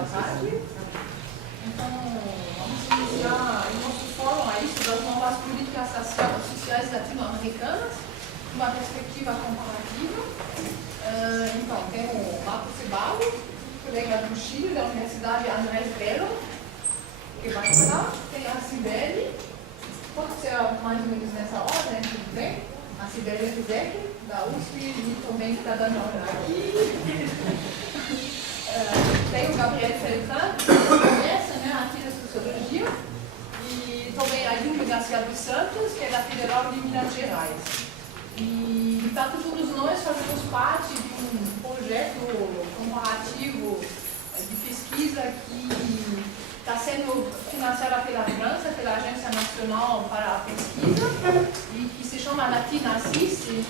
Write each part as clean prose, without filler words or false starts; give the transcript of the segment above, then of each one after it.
boa tarde. Então, vamos iniciar o nosso fórum aí sobre as novas políticas sociais latino-americanas, uma perspectiva comparativa. Então, tem o Marco Ceballos, colega do Chile, da Universidade Andrés Bello, que vai falar. Tem a Cibele, pode ser mais ou menos nessa ordem, tudo bem? A Cibele Rizek, da USP, e também está dando aula aqui. Tem o Gabriel Feltran, que conhece, aqui da Sociologia, e também a Júlia Garcia dos Santos, que é da Federal de Minas Gerais. E, tanto todos nós fazemos parte de um projeto comparativo de pesquisa que está sendo financiada pela França, pela Agência Nacional para a Pesquisa, e que se chama Latinassist,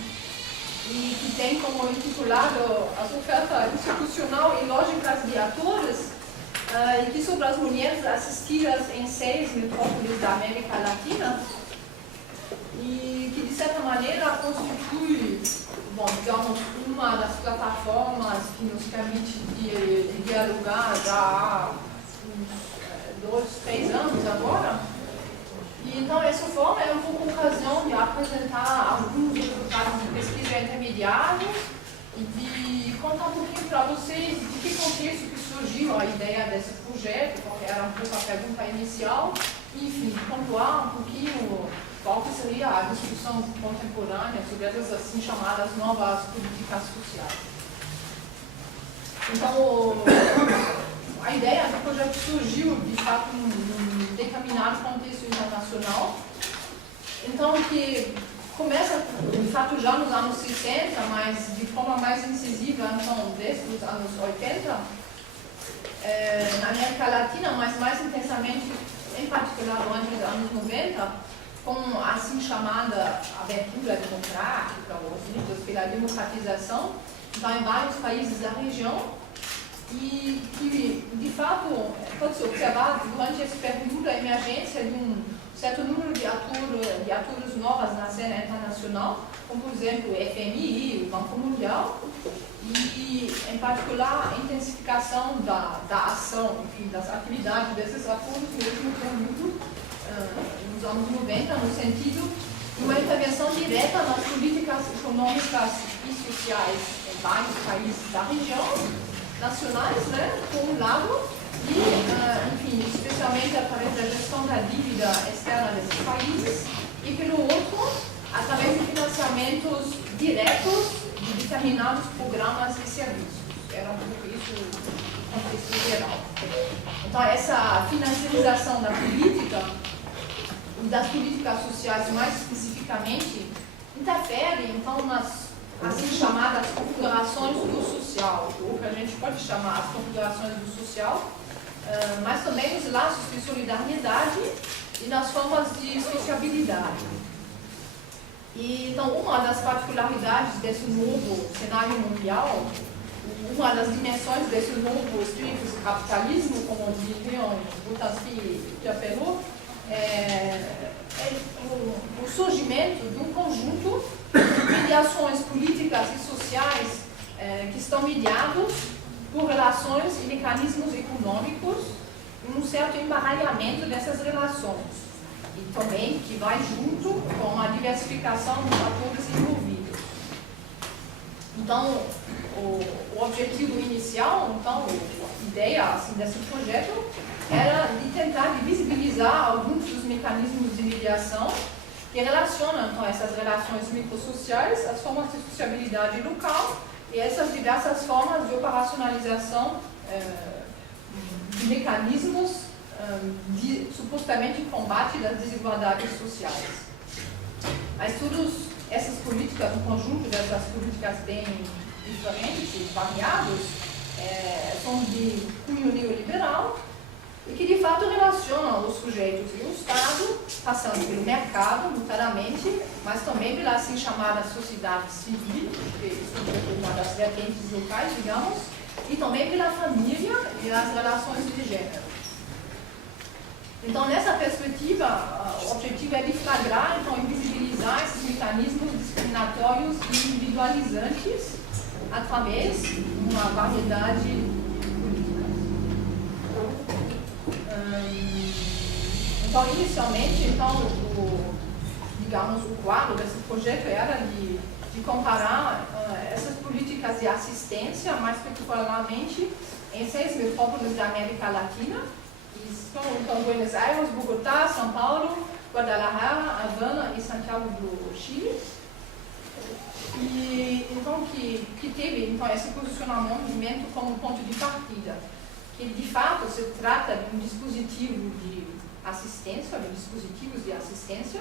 e que tem como intitulado as ofertas institucional e lógicas de atores, e que sobre as mulheres assistidas em 6 metrópoles da América Latina, e que de certa maneira constitui, digamos, uma das plataformas que nos permite de dialogar já há uns 2, 3 anos agora. E então essa forma é um pouco ocasião de apresentar alguns resultados de pesquisa intermediários e de contar um pouquinho para vocês de que contexto que surgiu a ideia desse projeto, porque era um pouco a pergunta inicial, e, enfim, pontuar um pouquinho qual que seria a discussão contemporânea sobre essas assim chamadas novas políticas sociais. Então, a ideia do projeto surgiu, de fato, num determinado contexto internacional, então que começa, de fato, já nos anos 60, mas de forma mais incisiva, então, desde os anos 80, na América Latina, mas mais intensamente, em particular, durante os anos 90, com a assim chamada abertura democrática, ou lutas pela democratização, então, em vários países da região, e que, de fato, pode-se observar durante esse período a emergência de um certo número de atores novas na cena internacional, como, por exemplo, o FMI, o Banco Mundial, e, em particular, a intensificação da ação, enfim, das atividades desses atores no último período, nos anos 90, no sentido de uma intervenção direta nas políticas econômicas e sociais em vários países da região, nacionais, por um lado, e, enfim, especialmente através da gestão da dívida externa desses países, e pelo outro, através de financiamentos diretos de determinados programas e serviços. Era um pouco isso o contexto geral. Então, essa financiarização da política, e das políticas sociais mais especificamente, interfere, então, nas assim chamadas configurações do social, ou que a gente pode chamar as configurações do social, mas também nos laços de solidariedade e nas formas de sociabilidade. E, então, uma das particularidades desse novo cenário mundial, uma das dimensões desse novo espírito de capitalismo, como diriam Butansky e Pierre, é o surgimento de um conjunto de mediações políticas e sociais que estão mediados por relações e mecanismos econômicos e um certo embaralhamento dessas relações. E também que vai junto com a diversificação dos atores envolvidos. Então, o objetivo inicial, então, a ideia assim, desse projeto era de tentar visibilizar alguns dos mecanismos de mediação que relacionam então, essas relações microsociais, as formas de sociabilidade local e essas diversas formas de operacionalização de mecanismos de supostamente combate das desigualdades sociais. Mas todas essas políticas, um conjunto dessas políticas bem diferentes e variados, são de cunho neoliberal, e que de fato relacionam os sujeitos e o Estado, passando pelo mercado, notadamente, mas também pela assim chamada sociedade civil, que é uma das vertentes locais, digamos, e também pela família e as relações de gênero. Então, nessa perspectiva, o objetivo é de flagrar então, e visibilizar esses mecanismos discriminatórios e individualizantes através de uma variedade de políticas. Então, inicialmente, digamos, o quadro desse projeto era de comparar essas políticas de assistência, mais particularmente, em 6 metrópoles da América Latina, que são então Buenos Aires, Bogotá, São Paulo, Guadalajara, Havana e Santiago do Chile. E então que teve então esse posicionamento como ponto de partida, que de fato se trata de um dispositivo de assistência, de dispositivos de assistência,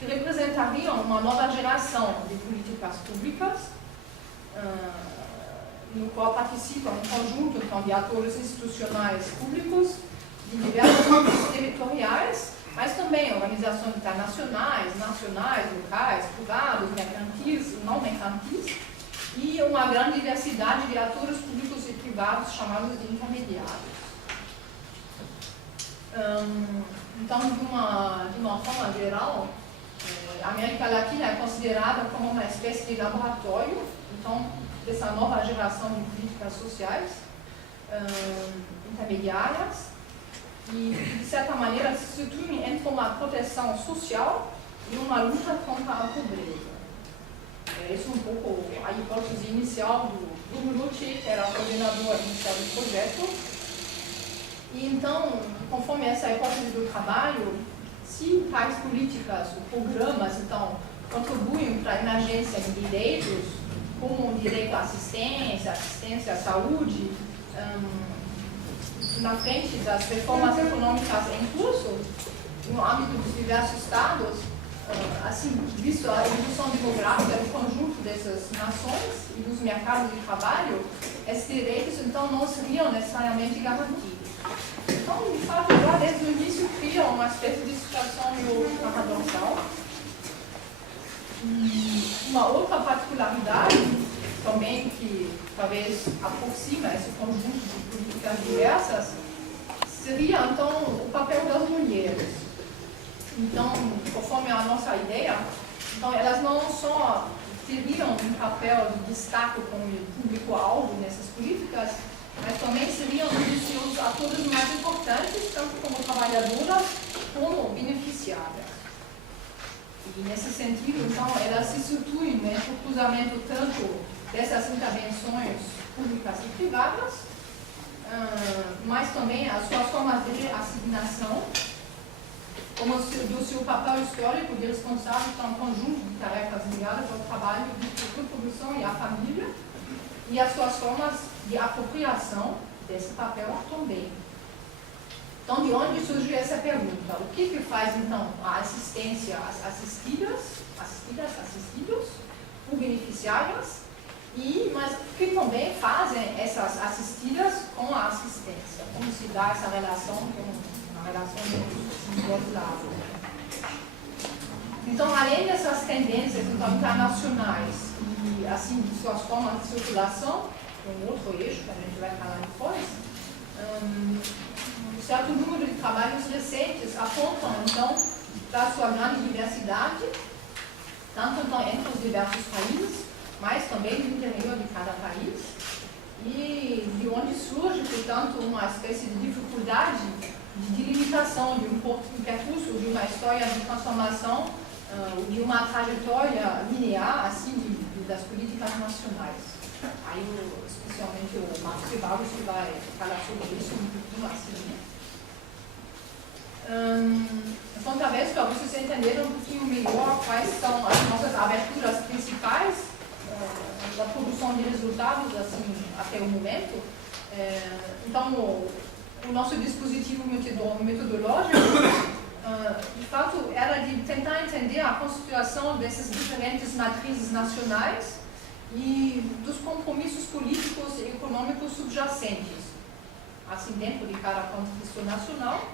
que representariam uma nova geração de políticas públicas, no qual participam um conjunto então, de atores institucionais públicos de diversos âmbitos territoriais, mas também organizações internacionais, nacionais, locais, privados, mercantis e não mercantis, e uma grande diversidade de atores públicos e privados chamados de intermediários. Então, de uma forma geral, a América Latina é considerada como uma espécie de laboratório, então, dessa nova geração de políticas sociais intermediárias, e, de certa maneira, se situem entre uma proteção social e uma luta contra a pobreza. Essa é um pouco a hipótese inicial do Minucci, que era o coordenador inicial do projeto. E então, conforme essa hipótese do trabalho, se tais políticas ou programas então, contribuem para a emergência de direitos, como o direito à assistência à saúde, na frente das reformas econômicas em curso, no âmbito dos diversos estados, assim, visto a evolução demográfica do conjunto dessas nações e dos mercados de trabalho, esses direitos, então, não seriam necessariamente garantidos. Então, de fato, já desde o início cria uma espécie de situação meio paradoxal. Uma outra particularidade, também, que talvez aproxima esse conjunto de políticas diversas, seria, então, o papel das mulheres. Então, conforme a nossa ideia, então, elas não só teriam um papel de destaque como público-alvo nessas políticas, mas também seriam um dos seus atores mais importantes, tanto como trabalhadoras como beneficiárias. E, nesse sentido, então, elas se situem entre o cruzamento tanto dessas intervenções públicas e privadas, mas também as suas formas de assignação, como do seu papel histórico de responsável por um conjunto de tarefas ligadas ao trabalho de reprodução e à família, e as suas formas de apropriação desse papel também. Então, de onde surgiu essa pergunta? O que faz, então, a assistência às assistidos, por beneficiárias, mas que também fazem essas assistidas com a assistência? Como se dá essa relação, uma relação de dois lados? Então, além dessas tendências então, internacionais e, assim, de suas formas de circulação, um outro eixo que a gente vai falar depois, um certo número de trabalhos recentes apontam, então, para a sua grande diversidade, tanto então, entre os diversos países, mas também no interior de cada país, e de onde surge, portanto, uma espécie de dificuldade de delimitação de um percurso, de uma história de transformação, de uma trajetória linear, assim, das políticas nacionais. Aí, especialmente, o Marcos Rivaldo vai falar sobre isso um pouquinho assim, né? Então, talvez, para vocês entenderem um pouquinho melhor quais são as nossas aberturas principais da produção de resultados, assim, até o momento. Então, o nosso dispositivo metodológico, de fato, era de tentar entender a constituição dessas diferentes matrizes nacionais e dos compromissos políticos e econômicos subjacentes, assim, dentro de cada contexto nacional.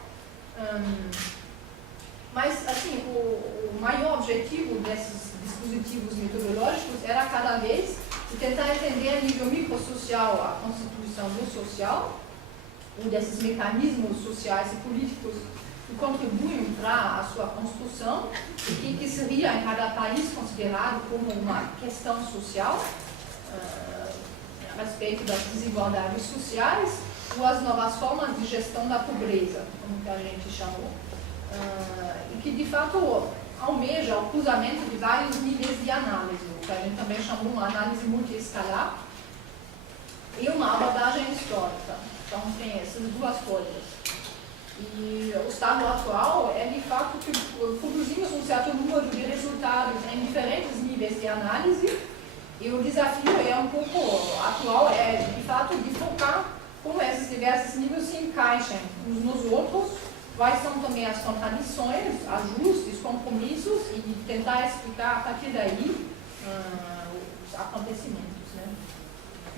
Mas, assim, o maior objetivo desses dispositivos metodológicos era, cada vez, de tentar entender a nível microsocial a constituição do social, ou desses mecanismos sociais e políticos que contribuem para a sua construção, e que seria, em cada país, considerado como uma questão social, a respeito das desigualdades sociais, ou as novas formas de gestão da pobreza, como que a gente chamou. e que, de fato, almeja o cruzamento de vários níveis de análise, o que a gente também chamou uma análise multiescalar, e uma abordagem histórica. Então, tem essas duas coisas. E o estado atual é, de fato, que produzimos um certo número de resultados em diferentes níveis de análise, e o desafio é um pouco atual, é, de fato, de focar como esses diversos níveis se encaixam uns nos outros, quais são também as contradições, ajustes, compromissos, e tentar explicar a partir daí os acontecimentos, né?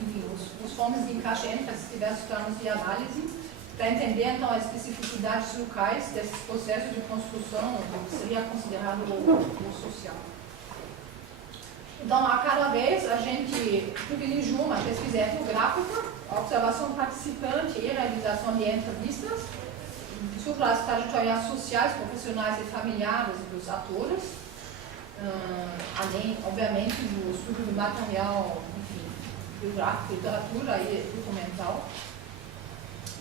Enfim, os formas de encaixe entre esses diversos planos de análise, para entender então as especificidades locais desses processos de construção do que seria considerado o social. Então, a cada vez a gente privilegiou uma pesquisa etnográfica, observação participante e realização de entrevistas sobre as trajetórias sociais, profissionais e familiares dos atores, além, obviamente, do estudo do material, enfim, biográfico, literatura e documental.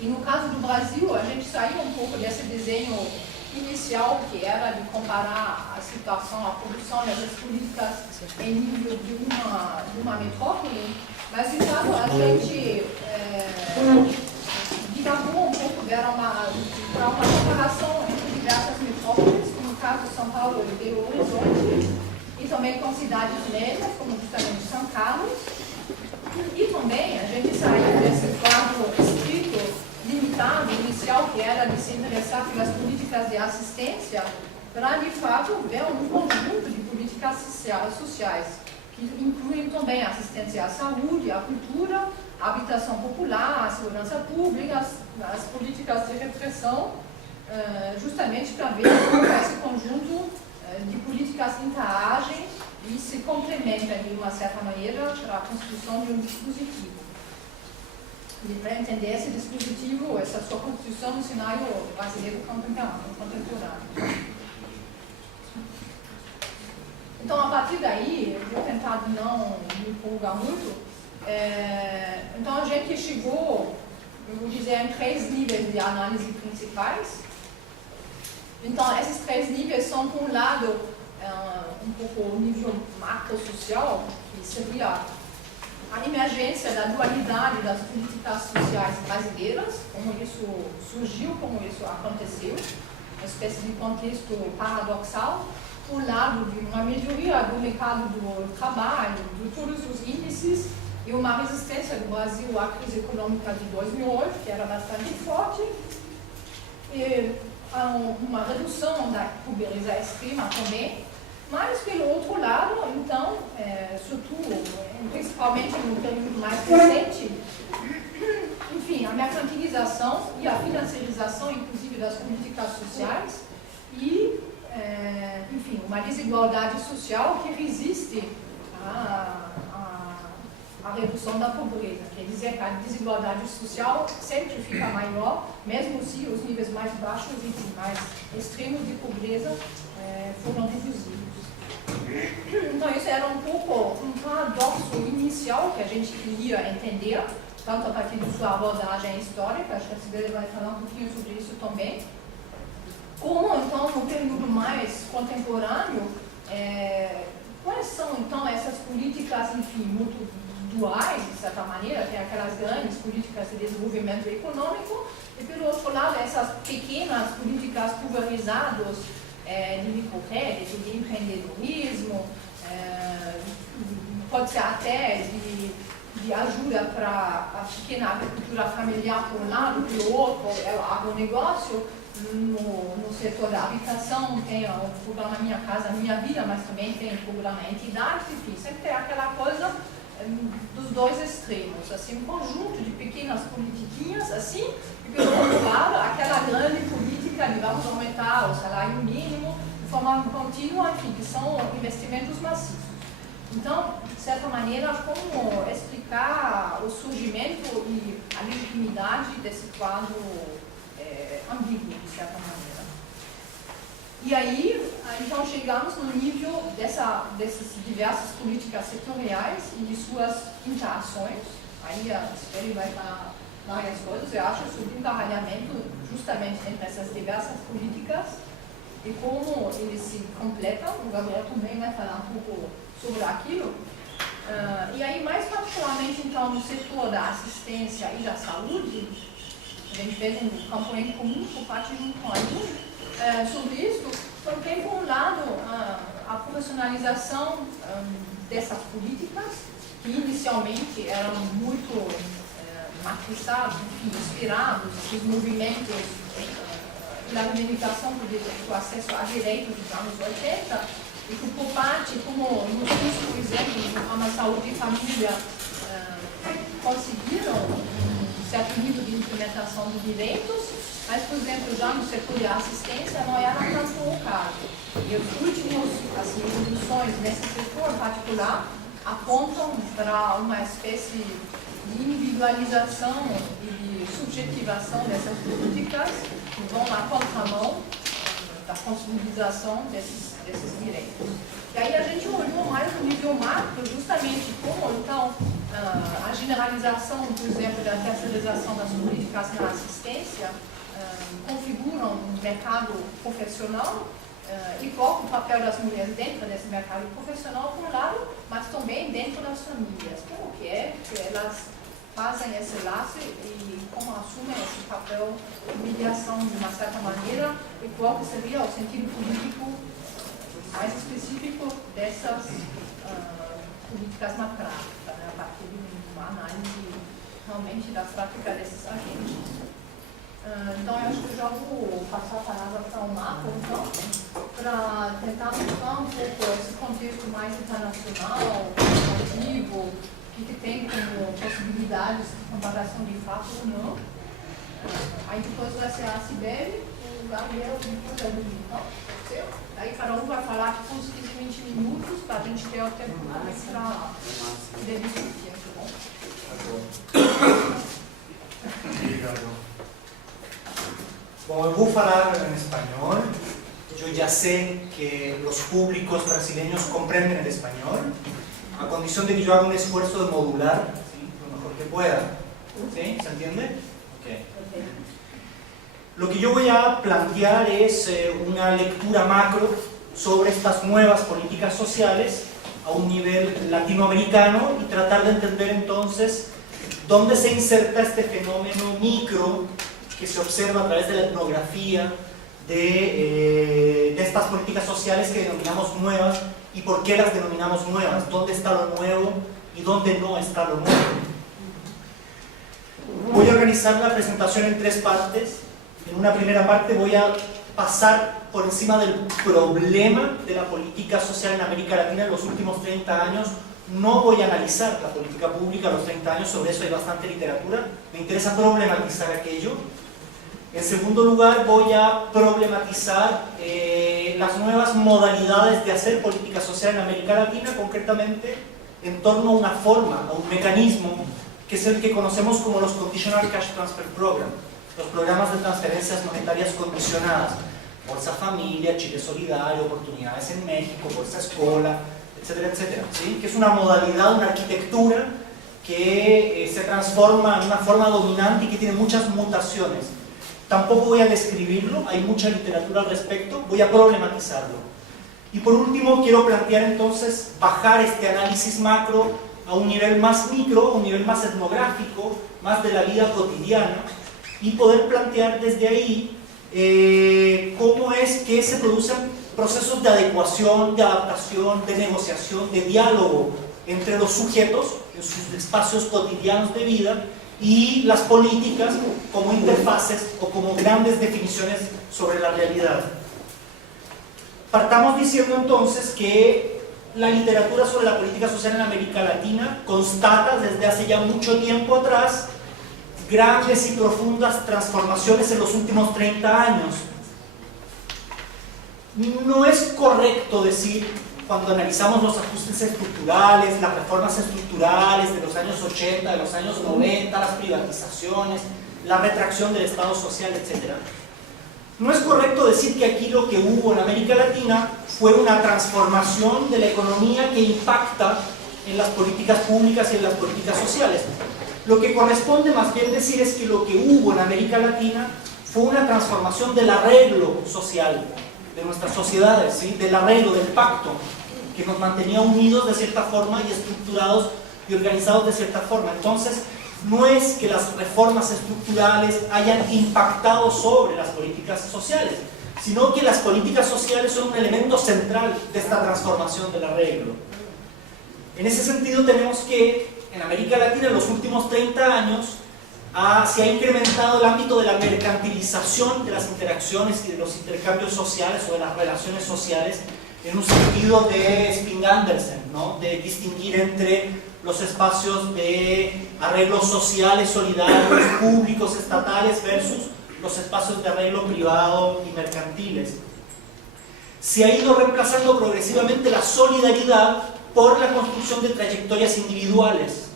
E no caso do Brasil, a gente saiu um pouco desse desenho inicial, que era de comparar a situação, a produção dessas políticas em nível de uma metrópole, mas de fato a gente divagou um pouco para uma comparação entre diversas metrópoles, como no caso de São Paulo e Belo Horizonte, e também com cidades médias, como justamente São Carlos, e também a gente saiu desse quadro estrito, limitado, inicial, que era de se interessar pelas políticas de assistência, para, de fato, ver um conjunto de políticas sociais, que incluem também a assistência à saúde, à cultura, à habitação popular, à segurança pública, as políticas de repressão, justamente para ver como esse conjunto de políticas interagem e se complementam, de uma certa maneira, para a construção de um dispositivo. E para entender esse dispositivo, essa sua constituição no cenário brasileiro contemporâneo. Então, a partir daí, eu vou tentar não me empolgar muito, então a gente chegou, eu vou dizer, em 3 níveis de análise principais. Então, esses 3 níveis são, por um lado, um pouco o nível macro-social, que seria a emergência da dualidade das políticas sociais brasileiras, como isso surgiu, como isso aconteceu, uma espécie de contexto paradoxal, por lado de uma melhoria do mercado do trabalho, de todos os índices, e uma resistência do Brasil à crise econômica de 2008, que era bastante forte, e uma redução da pobreza extrema também. Mas, pelo outro lado, então, sobretudo, principalmente no período mais recente, enfim, a mercantilização e a financiarização, inclusive, das políticas sociais e, enfim, uma desigualdade social que resiste à redução da pobreza. Quer dizer que a desigualdade social sempre fica maior, mesmo se os níveis mais baixos e mais extremos de pobreza foram reduzidos. Então, isso era um pouco um paradoxo inicial que a gente queria entender, tanto a partir de sua abordagem histórica, acho que a Sibeli vai falar um pouquinho sobre isso também, como, então, no período mais contemporâneo, quais são, então, essas políticas, enfim, muito duais, de certa maneira, tem aquelas grandes políticas de desenvolvimento econômico, e, pelo outro lado, essas pequenas políticas pulverizadas, de microcrédito, de empreendedorismo, pode ser até de ajuda para a pequena agricultura familiar por um lado, pelo outro, é o agronegócio. No setor da habitação tem o programa Minha Casa Minha Vida, mas também tem o programa Entidades, enfim, sempre tem aquela coisa dos dois extremos, assim, um conjunto de pequenas politiquinhas, assim, e pelo outro lado, aquela grande política de vamos aumentar o salário mínimo de forma contínua, enfim, que são investimentos massivos. Então, de certa maneira, como explicar o surgimento e a legitimidade desse quadro ambíguo, de certa maneira. E aí, então, chegamos no nível dessas diversas políticas setoriais e de suas interações. Aí a Sibeli vai falar várias coisas, eu acho, sobre o embaralhamento justamente entre essas diversas políticas e como eles se completam. O Gabriel também vai falar um pouco sobre aquilo. E aí, mais particularmente, então, no setor da assistência e da saúde, a gente fez um campo em comum, por parte junto com a Júlia, sobre isso. Então, tem, por um lado, a profissionalização dessas políticas, que inicialmente eram muito matriçados, inspirados nos movimentos da reivindicação do acesso a direitos dos anos 80, e que, por parte, como no curso, por exemplo, do programa Saúde e Família, conseguiram um certo nível de implementação de direitos, mas, por exemplo, já no setor de assistência não era tanto o caso. E as últimas evoluções nesse setor em particular apontam para uma espécie de individualização e de subjetivação dessas políticas que vão na contramão da consolidação desses direitos. E aí a gente olhou mais no nível macro, justamente como, então, a generalização, por exemplo, da terceirização das políticas na assistência configuram um mercado profissional e qual o papel das mulheres dentro desse mercado profissional, por um lado, mas também dentro das famílias. Como que é que elas fazem esse laço e como assumem esse papel de mediação de uma certa maneira, e qual que seria o sentido político mais específico dessas políticas na prática, né, a partir de uma análise realmente da prática desses agentes. Então, eu acho que eu já vou passar a palavra para o Marco, então, para tentar mostrar um pouco esse contexto mais internacional, comparativo, o que tem como possibilidades de comparação de fato ou não. Aí depois vai ser a Cibele, o Gabriel e depois a Lili. Então, seu. Aí cada um vai falar por uns 15, 20 minutos para a gente ter o tempo mais para discutir, tá bom? Obrigado. Bom, eu vou falar em espanhol. Eu já sei que os públicos brasileños compreenden el español, a condición de que yo haga un esfuerzo de modular, ¿sí?, lo mejor que pueda. ¿Sí? ¿Se entiende? Okay. Lo que yo voy a plantear es una lectura macro sobre estas nuevas políticas sociales a un nivel latinoamericano y tratar de entender entonces dónde se inserta este fenómeno micro que se observa a través de la etnografía de estas políticas sociales que denominamos nuevas y por qué las denominamos nuevas, dónde está lo nuevo y dónde no está lo nuevo. Voy a organizar la presentación en 3 partes. En una primera parte voy a pasar por encima del problema de la política social en América Latina en los últimos 30 años. No voy a analizar la política pública de los 30 años, sobre eso hay bastante literatura. Me interesa problematizar aquello. En segundo lugar, voy a problematizar las nuevas modalidades de hacer política social en América Latina, concretamente en torno a una forma, a un mecanismo, que es el que conocemos como los Conditional Cash Transfer Program, los programas de transferencias monetarias condicionadas, Bolsa Familia, Chile Solidario, Oportunidades en México, Bolsa Escola, etcétera, etcétera, ¿sí? Que es una modalidad, una arquitectura que se transforma en una forma dominante y que tiene muchas mutaciones. Tampoco voy a describirlo, hay mucha literatura al respecto, voy a problematizarlo. Y por último quiero plantear entonces bajar este análisis macro a un nivel más micro, a un nivel más etnográfico, más de la vida cotidiana, y poder plantear desde ahí cómo es que se producen procesos de adecuación, de adaptación, de negociación, de diálogo entre los sujetos en sus espacios cotidianos de vida y las políticas como interfaces o como grandes definiciones sobre la realidad. Partamos diciendo entonces que la literatura sobre la política social en América Latina constata desde hace ya mucho tiempo atrás grandes y profundas transformaciones en los últimos 30 años. No es correcto decir, cuando analizamos los ajustes estructurales, las reformas estructurales de los años 80, de los años 90, las privatizaciones, la retracción del Estado social, etc. No es correcto decir que aquí lo que hubo en América Latina fue una transformación de la economía que impacta en las políticas públicas y en las políticas sociales. Lo que corresponde más bien decir es que lo que hubo en América Latina fue una transformación del arreglo social, de nuestras sociedades, ¿sí? Del arreglo, del pacto, que nos mantenía unidos de cierta forma y estructurados y organizados de cierta forma. Entonces, no es que las reformas estructurales hayan impactado sobre las políticas sociales, sino que las políticas sociales son un elemento central de esta transformación del arreglo. En ese sentido, tenemos que en América Latina en los últimos 30 años se ha incrementado el ámbito de la mercantilización de las interacciones y de los intercambios sociales o de las relaciones sociales, en un sentido de Spink-Andersen, ¿no? De distinguir entre los espacios de arreglos sociales, solidarios, públicos, estatales, versus los espacios de arreglo privado y mercantiles. Se ha ido reemplazando progresivamente la solidaridad por la construcción de trayectorias individuales.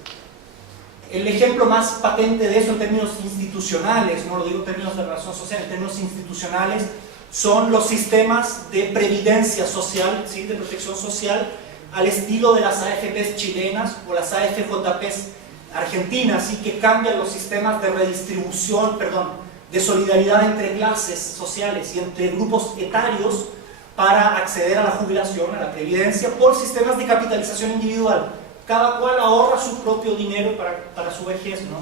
El ejemplo más patente de eso en términos institucionales, no lo digo en términos de relación social, en términos institucionales, son los sistemas de previdencia social, ¿sí? De protección social, al estilo de las AFPs chilenas o las AFJPs argentinas, ¿sí? Que cambian los sistemas de redistribución, de solidaridad entre clases sociales y entre grupos etarios para acceder a la jubilación, a la previdencia, por sistemas de capitalización individual. Cada cual ahorra su propio dinero para su vejez, ¿no?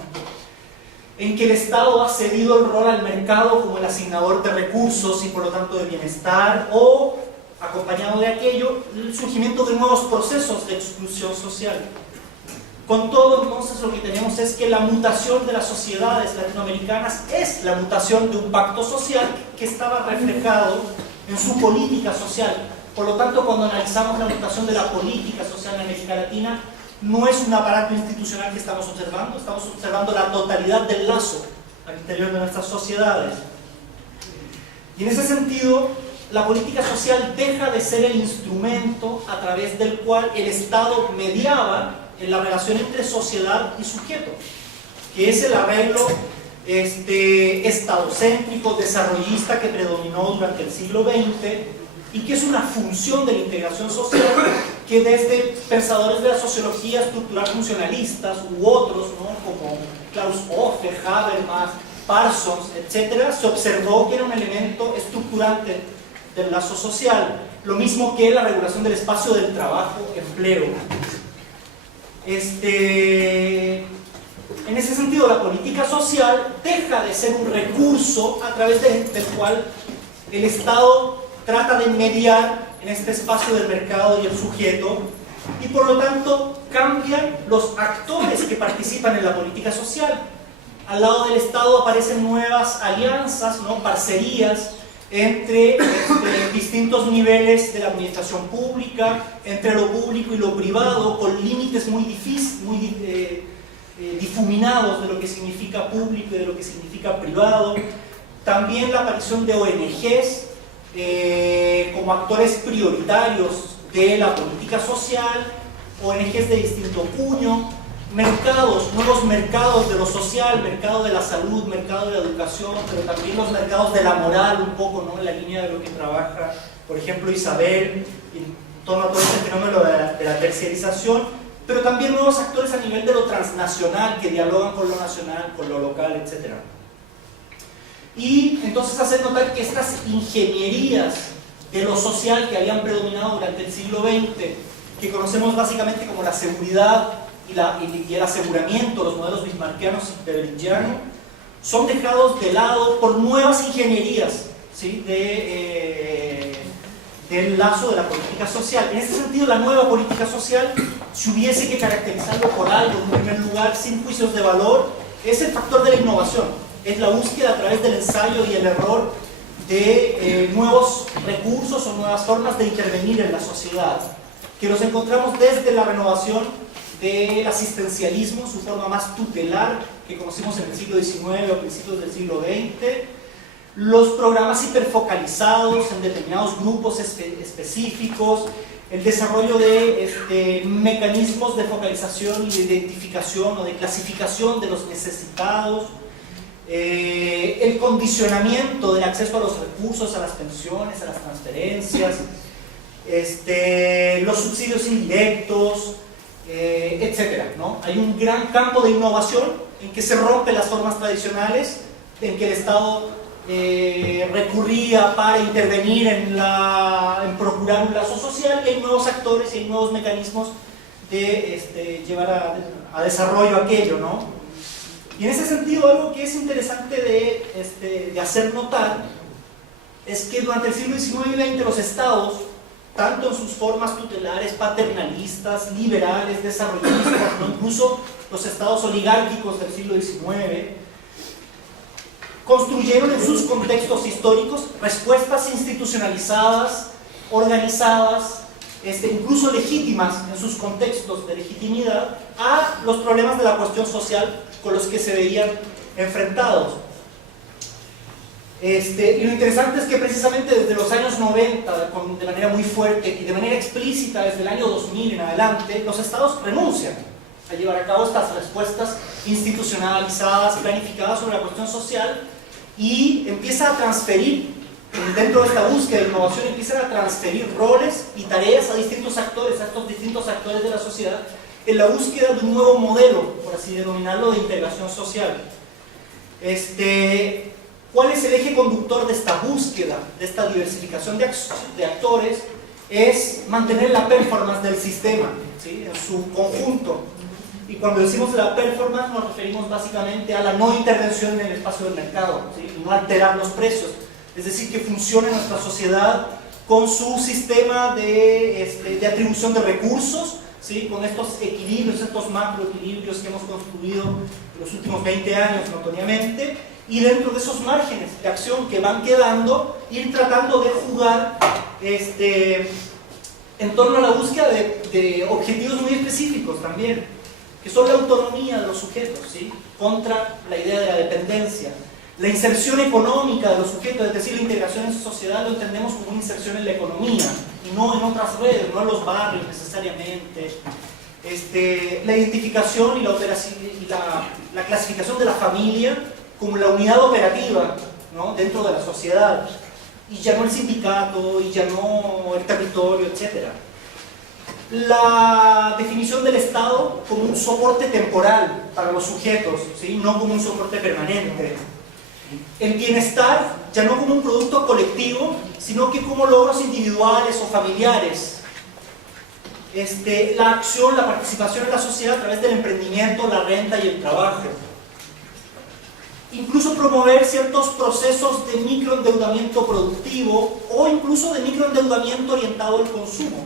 En que el Estado ha cedido el rol al mercado como el asignador de recursos y por lo tanto de bienestar, o, acompañado de aquello, el surgimiento de nuevos procesos de exclusión social. Con todo, entonces, lo que tenemos es que la mutación de las sociedades latinoamericanas es la mutación de un pacto social que estaba reflejado en su política social. Por lo tanto, cuando analizamos la mutación de la política social en América Latina, no es un aparato institucional que estamos observando la totalidad del lazo al interior de nuestras sociedades. Y en ese sentido, la política social deja de ser el instrumento a través del cual el Estado mediaba en la relación entre sociedad y sujeto, que es el arreglo estadocéntrico, desarrollista que predominó durante el siglo XX y que es una función de la integración social que desde pensadores de la sociología estructural funcionalistas u otros, ¿no? Como Klaus Hofer, Habermas, Parsons, etc., se observó que era un elemento estructurante del lazo social, lo mismo que la regulación del espacio del trabajo, empleo. En ese sentido, la política social deja de ser un recurso a través del cual el Estado trata de mediar en este espacio del mercado y el sujeto, y por lo tanto cambian los actores que participan en la política social. Al lado del Estado aparecen nuevas alianzas, ¿no? Parcerías entre distintos niveles de la administración pública, entre lo público y lo privado, con límites muy difuminados de lo que significa público y de lo que significa privado. También la aparición de ONGs como actores prioritarios de la política social, ONGs de distinto puño, mercados, nuevos mercados de lo social, mercado de la salud, mercado de la educación, pero también los mercados de la moral, un poco, ¿no? En la línea de lo que trabaja, por ejemplo, Isabel, en torno a todo este fenómeno de la terciarización, pero también nuevos actores a nivel de lo transnacional, que dialogan con lo nacional, con lo local, etc. Y entonces hacer notar que estas ingenierías de lo social que habían predominado durante el siglo XX, que conocemos básicamente como la seguridad y el aseguramiento, los modelos bismarckianos y beveridgeanos, son dejados de lado por nuevas ingenierías, ¿sí? Del lazo de la política social. En este sentido, la nueva política social, si hubiese que caracterizarlo por algo, en primer lugar, sin juicios de valor, es el factor de la innovación, es la búsqueda a través del ensayo y el error de nuevos recursos o nuevas formas de intervenir en la sociedad, que los encontramos desde la renovación del asistencialismo, su forma más tutelar que conocimos en el siglo XIX o principios del siglo XX, los programas hiperfocalizados en determinados grupos específicos, el desarrollo de mecanismos de focalización y de identificación o de clasificación de los necesitados, el condicionamiento del acceso a los recursos, a las pensiones, a las transferencias, los subsidios indirectos, etcétera, ¿no? Hay un gran campo de innovación en que se rompen las formas tradicionales, en que el Estado recurría para intervenir en procurar un lazo social, y hay nuevos actores y hay nuevos mecanismos de llevar a desarrollo aquello, ¿no? Y en ese sentido, algo que es interesante de hacer notar es que durante el siglo XIX y XX los estados, tanto en sus formas tutelares, paternalistas, liberales, desarrollistas, ¿no? Incluso los estados oligárquicos del siglo XIX, construyeron en sus contextos históricos respuestas institucionalizadas, organizadas, incluso legítimas en sus contextos de legitimidad a los problemas de la cuestión social con los que se veían enfrentados. Y lo interesante es que precisamente desde los años 90, de manera muy fuerte y de manera explícita desde el año 2000 en adelante, los estados renuncian a llevar a cabo estas respuestas institucionalizadas, planificadas sobre la cuestión social, y empieza a transferir, dentro de esta búsqueda de innovación, empiezan a transferir roles y tareas a distintos actores, a estos distintos actores de la sociedad, en la búsqueda de un nuevo modelo, por así denominarlo, de integración social. ¿Cuál es el eje conductor de esta búsqueda, de esta diversificación de actores? Es mantener la performance del sistema, ¿sí?, en su conjunto. Y cuando decimos la performance nos referimos básicamente a la no intervención en el espacio del mercado, ¿sí?, y no alterar los precios. Es decir, que funcione nuestra sociedad con su sistema de atribución de recursos, ¿sí?, con estos equilibrios, estos macroequilibrios que hemos construido en los últimos 20 años notoriamente, y dentro de esos márgenes de acción que van quedando, ir tratando de jugar en torno a la búsqueda de objetivos muy específicos también, que son la autonomía de los sujetos, ¿sí?, contra la idea de la dependencia. La inserción económica de los sujetos, es decir, la integración en su sociedad, lo entendemos como una inserción en la economía y no en otras redes, no en los barrios necesariamente. La identificación y la clasificación de la familia como la unidad operativa, ¿no?, dentro de la sociedad, y ya no el sindicato, y ya no el territorio, etc. La definición del Estado como un soporte temporal para los sujetos, ¿sí?, no como un soporte permanente. El bienestar ya no como un producto colectivo, sino que como logros individuales o familiares. La acción, la participación en la sociedad a través del emprendimiento, la renta y el trabajo. Incluso promover ciertos procesos de microendeudamiento productivo o incluso de microendeudamiento orientado al consumo.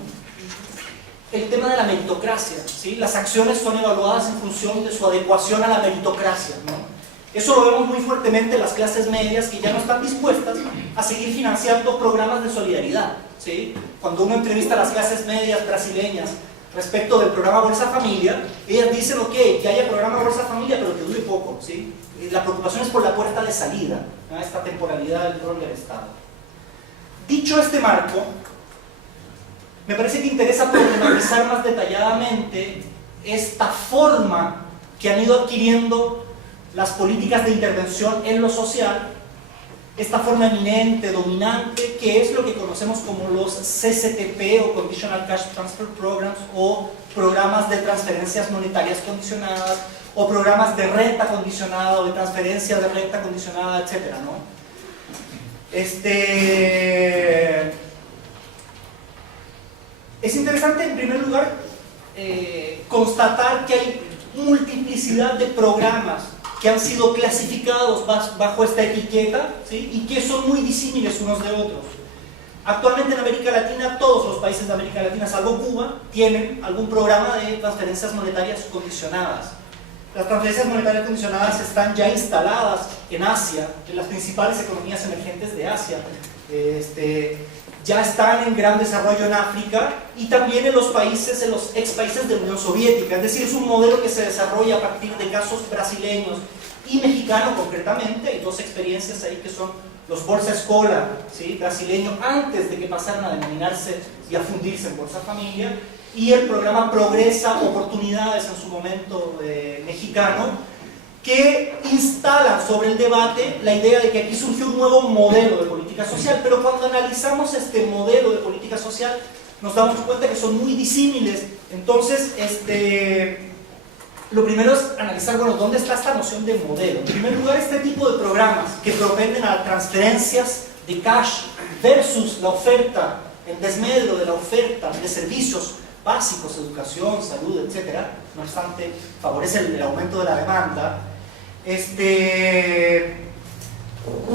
El tema de la meritocracia, ¿sí?, las acciones son evaluadas en función de su adecuación a la meritocracia, ¿no? Eso lo vemos muy fuertemente en las clases medias, que ya no están dispuestas a seguir financiando programas de solidaridad, ¿sí? Cuando uno entrevista a las clases medias brasileñas respecto del programa Bolsa Familia, ellas dicen, ok, que haya programa Bolsa Familia, pero que dure poco, ¿sí? Y la preocupación es por la puerta de salida, ¿no?, esta temporalidad del rol del Estado. Dicho este marco, me parece que interesa problematizar más detalladamente esta forma que han ido adquiriendo las políticas de intervención en lo social, esta forma eminente, dominante, que es lo que conocemos como los CCTP o Conditional Cash Transfer Programs, o programas de transferencias monetarias condicionadas, o programas de renta condicionada o de transferencia de renta condicionada, etc., ¿no? Es interesante, en primer lugar, constatar que hay multiplicidad de programas que han sido clasificados bajo esta etiqueta, ¿sí?, y que son muy disímiles unos de otros. Actualmente en América Latina, todos los países de América Latina, salvo Cuba, tienen algún programa de transferencias monetarias condicionadas. Las transferencias monetarias condicionadas están ya instaladas en Asia, en las principales economías emergentes de Asia. Ya están en gran desarrollo en África y también en los ex países de la Unión Soviética. Es decir, es un modelo que se desarrolla a partir de casos brasileños y mexicanos concretamente. Hay dos experiencias ahí que son los Bolsa Escola, ¿sí?, brasileño, antes de que pasaran a denominarse y a fundirse en Bolsa Familia, y el programa Progresa Oportunidades en su momento mexicano, que instalan sobre el debate la idea de que aquí surgió un nuevo modelo de política social, pero cuando analizamos este modelo de política social nos damos cuenta que son muy disímiles. Entonces, lo primero es analizar, bueno, ¿dónde está esta noción de modelo? En primer lugar, este tipo de programas que propenden a transferencias de cash versus la oferta, el desmedro de la oferta de servicios básicos, educación, salud, etcétera, no obstante, favorece el aumento de la demanda,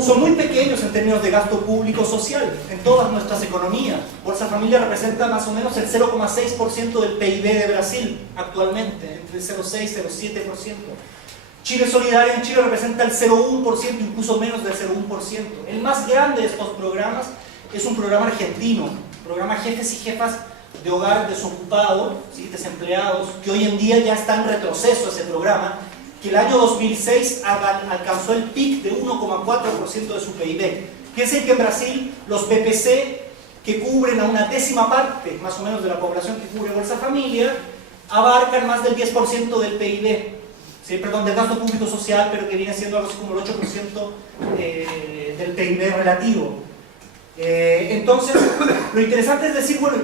son muy pequeños en términos de gasto público social en todas nuestras economías. Bolsa Familia representa más o menos el 0,6% del PIB de Brasil actualmente, entre el 0,6 y 0,7%. Chile Solidario en Chile representa el 0,1%, incluso menos del 0,1%. El más grande de estos programas es un programa argentino, programa Jefes y Jefas de Hogar Desocupado, ¿sí? Desempleados, que hoy en día ya está en retroceso ese programa, que el año 2006 alcanzó el pic de 1,4% de su PIB. Piensen que en Brasil los BPC, que cubren a una décima parte, más o menos, de la población que cubre Bolsa Familia, abarcan más del 10% del PIB, ¿sí? Perdón, del gasto público social, pero que viene siendo algo así como el 8% del PIB relativo. Entonces, lo interesante es decir, bueno,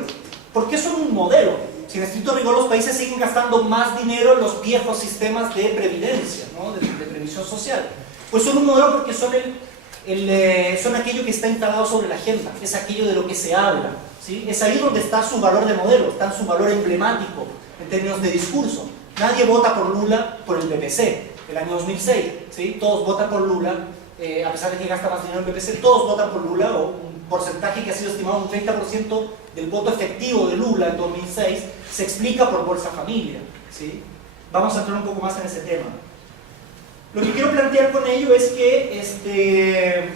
¿por qué son un modelo? Si en estricto rigor los países siguen gastando más dinero en los viejos sistemas de previdencia, ¿no? de previsión social. Pues son un modelo porque son, son aquello que está instalado sobre la agenda, es aquello de lo que se habla, ¿sí? Es ahí donde está su valor de modelo, está su valor emblemático en términos de discurso. Nadie vota por Lula por el BPC, el año 2006, ¿sí? Todos votan por Lula, a pesar de que gasta más dinero en BPC, todos votan por Lula, o un porcentaje que ha sido estimado un 30% del voto efectivo de Lula en 2006, se explica por Bolsa Familia, ¿sí? Vamos a entrar un poco más en ese tema. Lo que quiero plantear con ello es que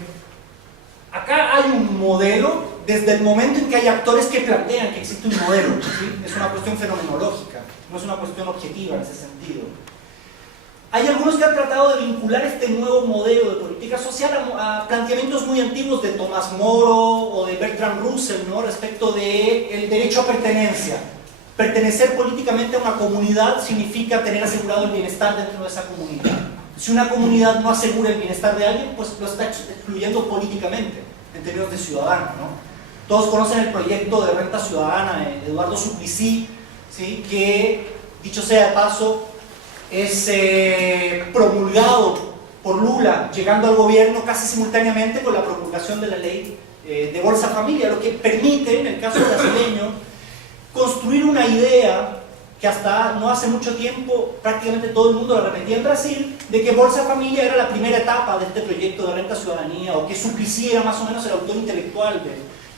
acá hay un modelo desde el momento en que hay actores que plantean que existe un modelo, ¿sí? Es una cuestión fenomenológica, no es una cuestión objetiva en ese sentido. Hay algunos que han tratado de vincular este nuevo modelo de política social a planteamientos muy antiguos de Tomás Moro o de Bertrand Russell, ¿no? Respecto del derecho a pertenencia. Pertenecer políticamente a una comunidad significa tener asegurado el bienestar dentro de esa comunidad. Si una comunidad no asegura el bienestar de alguien, pues lo está excluyendo políticamente, en términos de ciudadano, ¿no? Todos conocen el proyecto de renta ciudadana de Eduardo Suplicy, ¿sí? Que, dicho sea de paso, es promulgado por Lula, llegando al gobierno casi simultáneamente con la promulgación de la ley de Bolsa Familia, lo que permite, en el caso brasileño, construir una idea que hasta no hace mucho tiempo prácticamente todo el mundo la repetía en Brasil, de que Bolsa Familia era la primera etapa de este proyecto de renta ciudadanía, o que Suplicy era más o menos el autor intelectual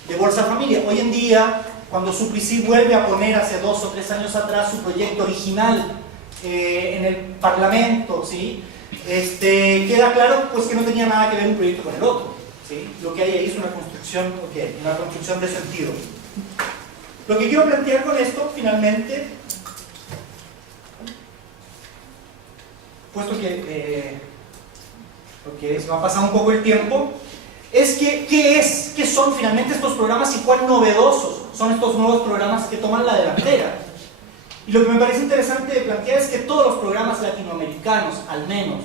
de Bolsa Familia. Hoy en día, cuando Suplicy vuelve a poner hace 2 o 3 años atrás su proyecto original en el Parlamento, ¿sí? Queda claro pues, que no tenía nada que ver un proyecto con el otro, ¿sí? Lo que hay ahí es una construcción de sentido. Lo que quiero plantear con esto, finalmente, puesto que porque se me ha pasado un poco el tiempo, es que ¿qué son finalmente estos programas y cuán novedosos son estos nuevos programas que toman la delantera? Y lo que me parece interesante de plantear es que todos los programas latinoamericanos, al menos,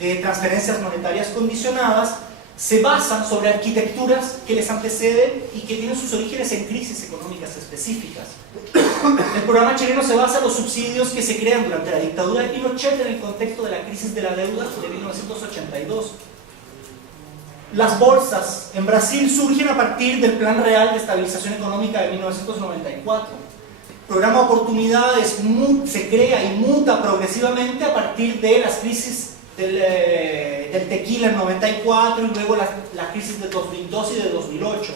de transferencias monetarias condicionadas, se basan sobre arquitecturas que les anteceden y que tienen sus orígenes en crisis económicas específicas. El programa chileno se basa en los subsidios que se crean durante la dictadura de Pinochet en el contexto de la crisis de la deuda de 1982. Las bolsas en Brasil surgen a partir del Plan Real de Estabilización Económica de 1994. El programa Oportunidades se crea y muta progresivamente a partir de las crisis del tequila en 94 y luego la crisis de 2002 y de 2008.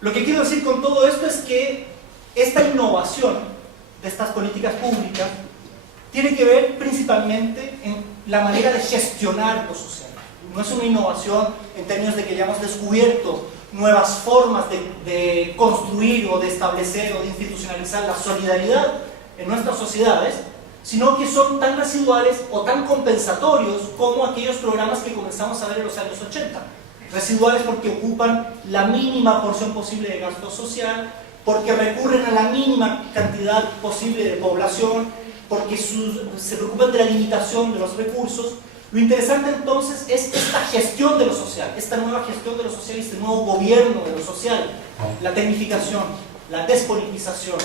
Lo que quiero decir con todo esto es que esta innovación de estas políticas públicas tiene que ver principalmente en la manera de gestionar lo social. No es una innovación en términos de que hayamos descubierto nuevas formas de construir o de establecer o de institucionalizar la solidaridad en nuestras sociedades, sino que son tan residuales o tan compensatorios como aquellos programas que comenzamos a ver en los años 80. Residuales porque ocupan la mínima porción posible de gasto social, porque recurren a la mínima cantidad posible de población, porque se preocupan de la limitación de los recursos. Lo interesante entonces es esta gestión de lo social, esta nueva gestión de lo social, este nuevo gobierno de lo social, la tecnificación, la despolitización,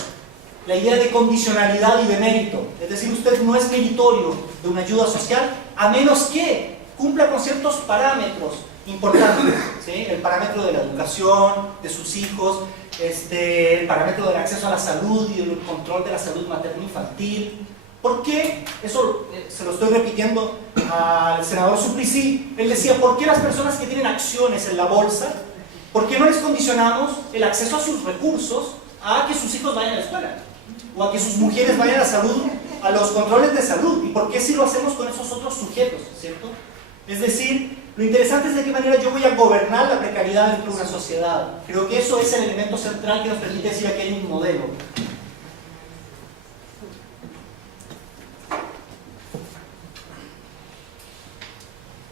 la idea de condicionalidad y de mérito. Es decir, usted no es meritorio de una ayuda social a menos que cumpla con ciertos parámetros importantes, ¿sí? El parámetro de la educación de sus hijos, el parámetro del acceso a la salud y el control de la salud materno-infantil. ¿Por qué? Eso se lo estoy repitiendo al senador Suplicy. Él decía, ¿por qué las personas que tienen acciones en la bolsa, por qué no les condicionamos el acceso a sus recursos a que sus hijos vayan a la escuela? O a que sus mujeres vayan a salud, a los controles de salud. ¿Y por qué si lo hacemos con esos otros sujetos? ¿Cierto? Es decir, lo interesante es de qué manera yo voy a gobernar la precariedad dentro de una sociedad. Creo que eso es el elemento central que nos permite decir que hay un modelo.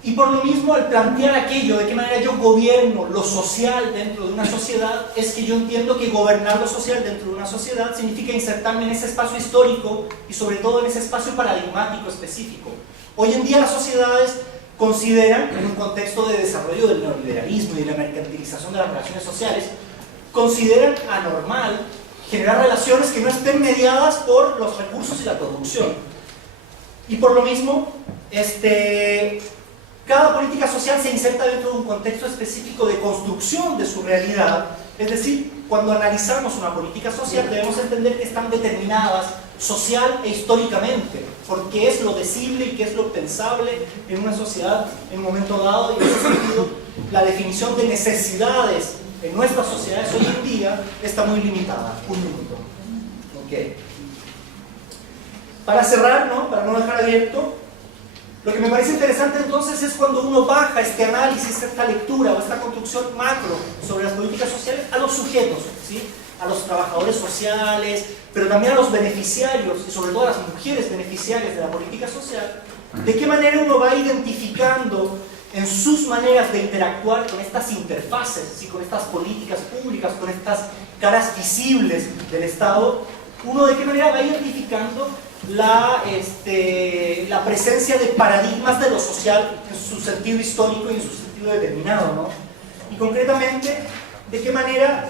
Y por lo mismo, al plantear aquello, de qué manera yo gobierno lo social dentro de una sociedad, es que yo entiendo que gobernar lo social dentro de una sociedad significa insertarme en ese espacio histórico y sobre todo en ese espacio paradigmático específico. Hoy en día las sociedades consideran, en un contexto de desarrollo del neoliberalismo y de la mercantilización de las relaciones sociales, consideran anormal generar relaciones que no estén mediadas por los recursos y la producción. Y por lo mismo, cada política social se inserta dentro de un contexto específico de construcción de su realidad. Es decir, cuando analizamos una política social debemos entender que están determinadas social e históricamente, porque es lo decible y qué es lo pensable en una sociedad en un momento dado, y en ese sentido la definición de necesidades en nuestras sociedades hoy en día está muy limitada. Un minuto. Okay. Para cerrar, ¿no? Para no dejar abierto, lo que me parece interesante entonces es cuando uno baja este análisis, esta lectura o esta construcción macro sobre las políticas sociales a los sujetos, ¿sí? A los trabajadores sociales, pero también a los beneficiarios y sobre todo a las mujeres beneficiarias de la política social. ¿De qué manera uno va identificando en sus maneras de interactuar con estas interfaces, ¿sí? Con estas políticas públicas, con estas caras visibles del Estado? Uno de qué manera va identificando la presencia de paradigmas de lo social en su sentido histórico y en su sentido determinado, ¿no? Y concretamente, de qué manera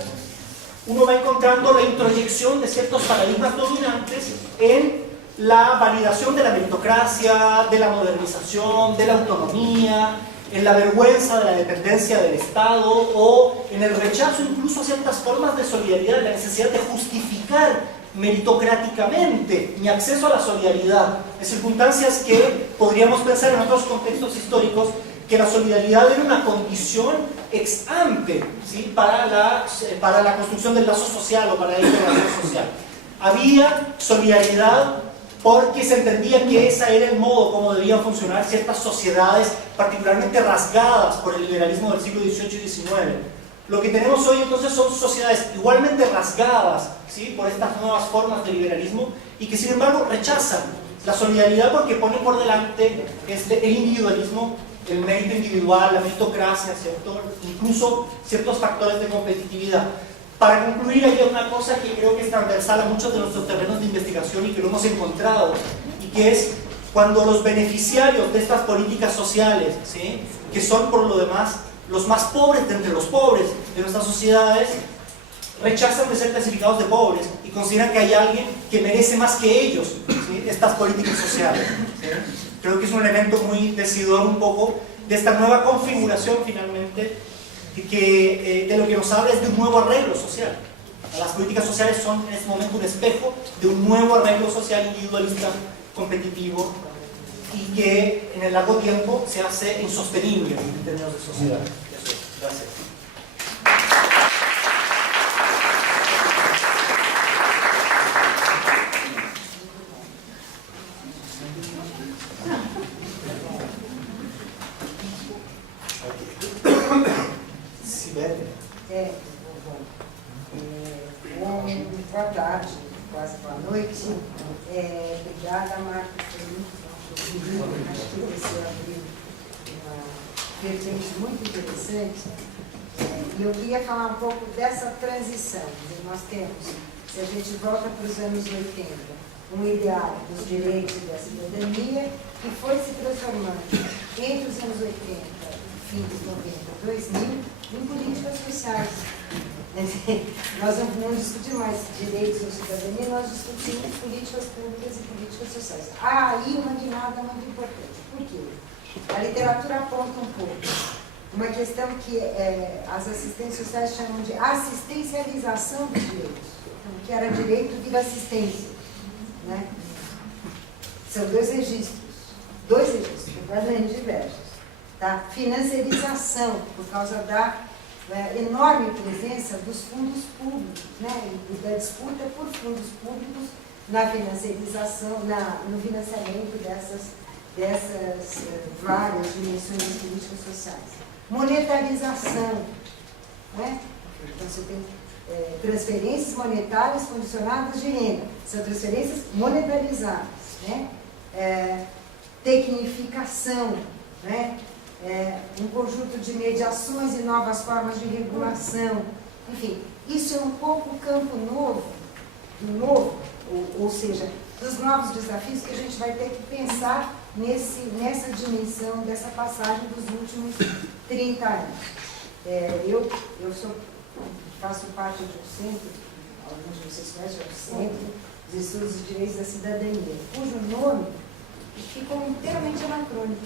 uno va encontrando la introyección de ciertos paradigmas dominantes en la validación de la meritocracia, de la modernización, de la autonomía, en la vergüenza de la dependencia del Estado o en el rechazo incluso a ciertas formas de solidaridad, la necesidad de justificar meritocráticamente mi acceso a la solidaridad, en circunstancias que podríamos pensar en otros contextos históricos que la solidaridad era una condición ex ante, ¿sí? para la construcción del lazo social o para la integración social. Había solidaridad porque se entendía que ese era el modo como debían funcionar ciertas sociedades particularmente rasgadas por el liberalismo del siglo XVIII y XIX. Lo que tenemos hoy entonces son sociedades igualmente rasgadas, ¿sí? por estas nuevas formas de liberalismo y que sin embargo rechazan la solidaridad porque ponen por delante el individualismo, el mérito individual, la meritocracia, ¿cierto? Incluso ciertos factores de competitividad. Para concluir, hay una cosa que creo que es transversal a muchos de nuestros terrenos de investigación y que lo hemos encontrado, y que es cuando los beneficiarios de estas políticas sociales, ¿sí? que son por lo demás los más pobres de entre los pobres de nuestras sociedades, rechazan de ser clasificados de pobres y consideran que hay alguien que merece más que ellos, ¿sí? estas políticas sociales. ¿Sí? Creo que es un elemento muy decidor un poco de esta nueva configuración finalmente, que de lo que nos habla es de un nuevo arreglo social. Las políticas sociales son en este momento un espejo de un nuevo arreglo social individualista, competitivo, y que en el largo tiempo se hace insostenible en términos de sociedad. Eso es. Gracias. Boa tarde, quase boa noite. Obrigada, Marcos, acho que você abriu uma vertente muito interessante. E eu queria falar um pouco dessa transição. Nós temos, se a gente volta para os anos 80, um ideal dos direitos e da cidadania que foi se transformando entre os anos 80, fim dos 90, 2000, em políticas sociais. Nós não discutimos mais direitos ou cidadania, nós discutimos políticas públicas e políticas sociais. Há aí uma guinada muito importante. Por quê? A literatura aponta um pouco uma questão que as assistentes sociais chamam de assistencialização dos direitos. Então, o que era direito vira assistência. Né? São dois registros, completamente diversos. Tá? Financiarização, por causa da enorme presença dos fundos públicos, né? E da disputa por fundos públicos na financiarização, no financiamento dessas várias dimensões das políticas sociais. Monetarização, né? Então você tem transferências monetárias condicionadas de renda, são transferências monetarizadas, né? Tecnificação, né? Um conjunto de mediações e novas formas de regulação, enfim, isso é um pouco o campo novo, ou seja, dos novos desafios que a gente vai ter que pensar nessa dimensão, dessa passagem dos últimos 30 anos. Eu faço parte de um centro, alguns de vocês conhecem, é o Centro de Estudos de Direitos da Cidadania, cujo nome ficou inteiramente anacrônico.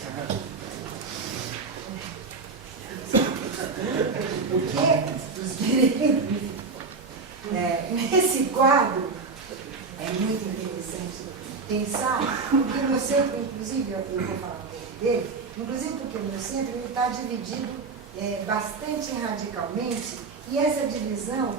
O que dos direitos? Nesse quadro, é muito interessante pensar que o meu centro, inclusive, eu vou falar um pouco dele, inclusive porque o meu centro está dividido bastante radicalmente, e essa divisão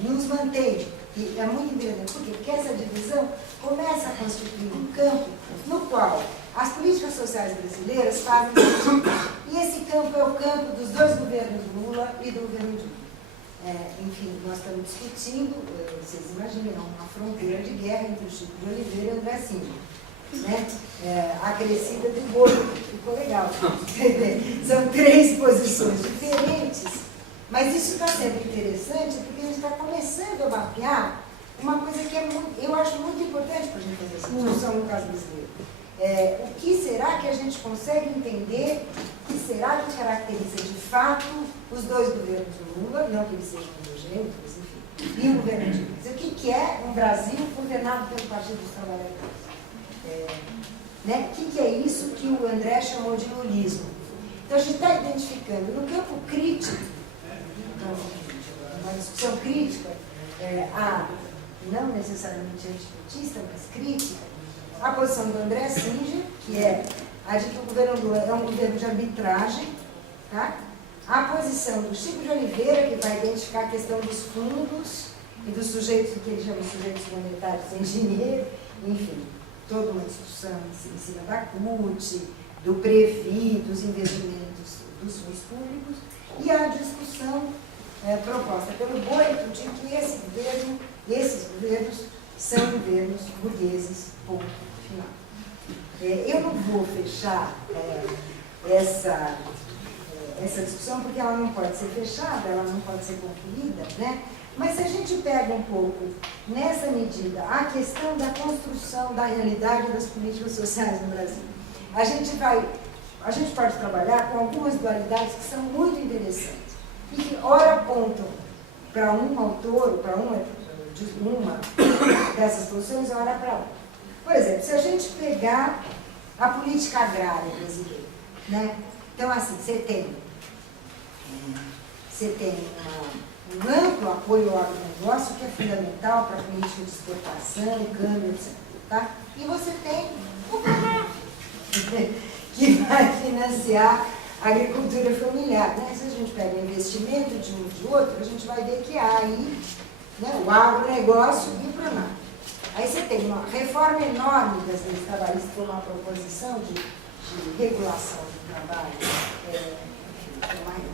nos mantém. E é muito interessante, porque essa divisão começa a constituir um campo no qual as políticas sociais brasileiras fazem sentido. E esse campo é o campo dos dois governos Lula e do governo Dilma. Enfim, nós estamos discutindo, vocês imaginam, uma fronteira de guerra entre o Chico de Oliveira e o André Sintra. Né? A crescida do bolo, ficou legal. São três posições diferentes, mas isso está sendo interessante porque a gente está começando a mapear uma coisa que eu acho muito importante para a gente fazer essa discussão no caso brasileiro. O que será que a gente consegue entender, o que será que caracteriza de fato os dois governos do Lula, não que eles sejam homogêneos, enfim, e o governo Dilma. O que é um Brasil governado pelo Partido dos Trabalhadores? Né? O que é isso que o André chamou de lulismo? Então a gente está identificando no campo crítico, uma discussão crítica, não necessariamente antipetista, mas crítica, a posição do André Singer, que é a de que o governo Lula é um governo de arbitragem, tá? A posição do Chico de Oliveira, que vai identificar a questão dos fundos e dos sujeitos, que ele chama de sujeitos monetários sem dinheiro, enfim, toda uma discussão em cima da CUT, do Previ, dos investimentos dos fundos públicos, e a discussão proposta pelo Boito de que esses governos são governos burgueses, ponto final. Eu não vou fechar essa discussão porque ela não pode ser fechada, ela não pode ser concluída, né? Mas se a gente pega um pouco, nessa medida, a questão da construção da realidade das políticas sociais no Brasil, a gente pode trabalhar com algumas dualidades que são muito interessantes e que ora apontam para um autor, para uma dessas posições, ora para outra. Por exemplo, se a gente pegar a política agrária brasileira, né? Então, assim, você tem um amplo apoio ao agronegócio, que é fundamental para a política de exportação, câmbio, etc. Tá? E você tem o PRONAF, que vai financiar a agricultura familiar. Né? Se a gente pega o investimento de um e de outro, a gente vai ver que há aí, né, o agronegócio e o PRONAF. Aí você tem uma reforma enorme das leis trabalhistas, com uma proposição de regulação do trabalho,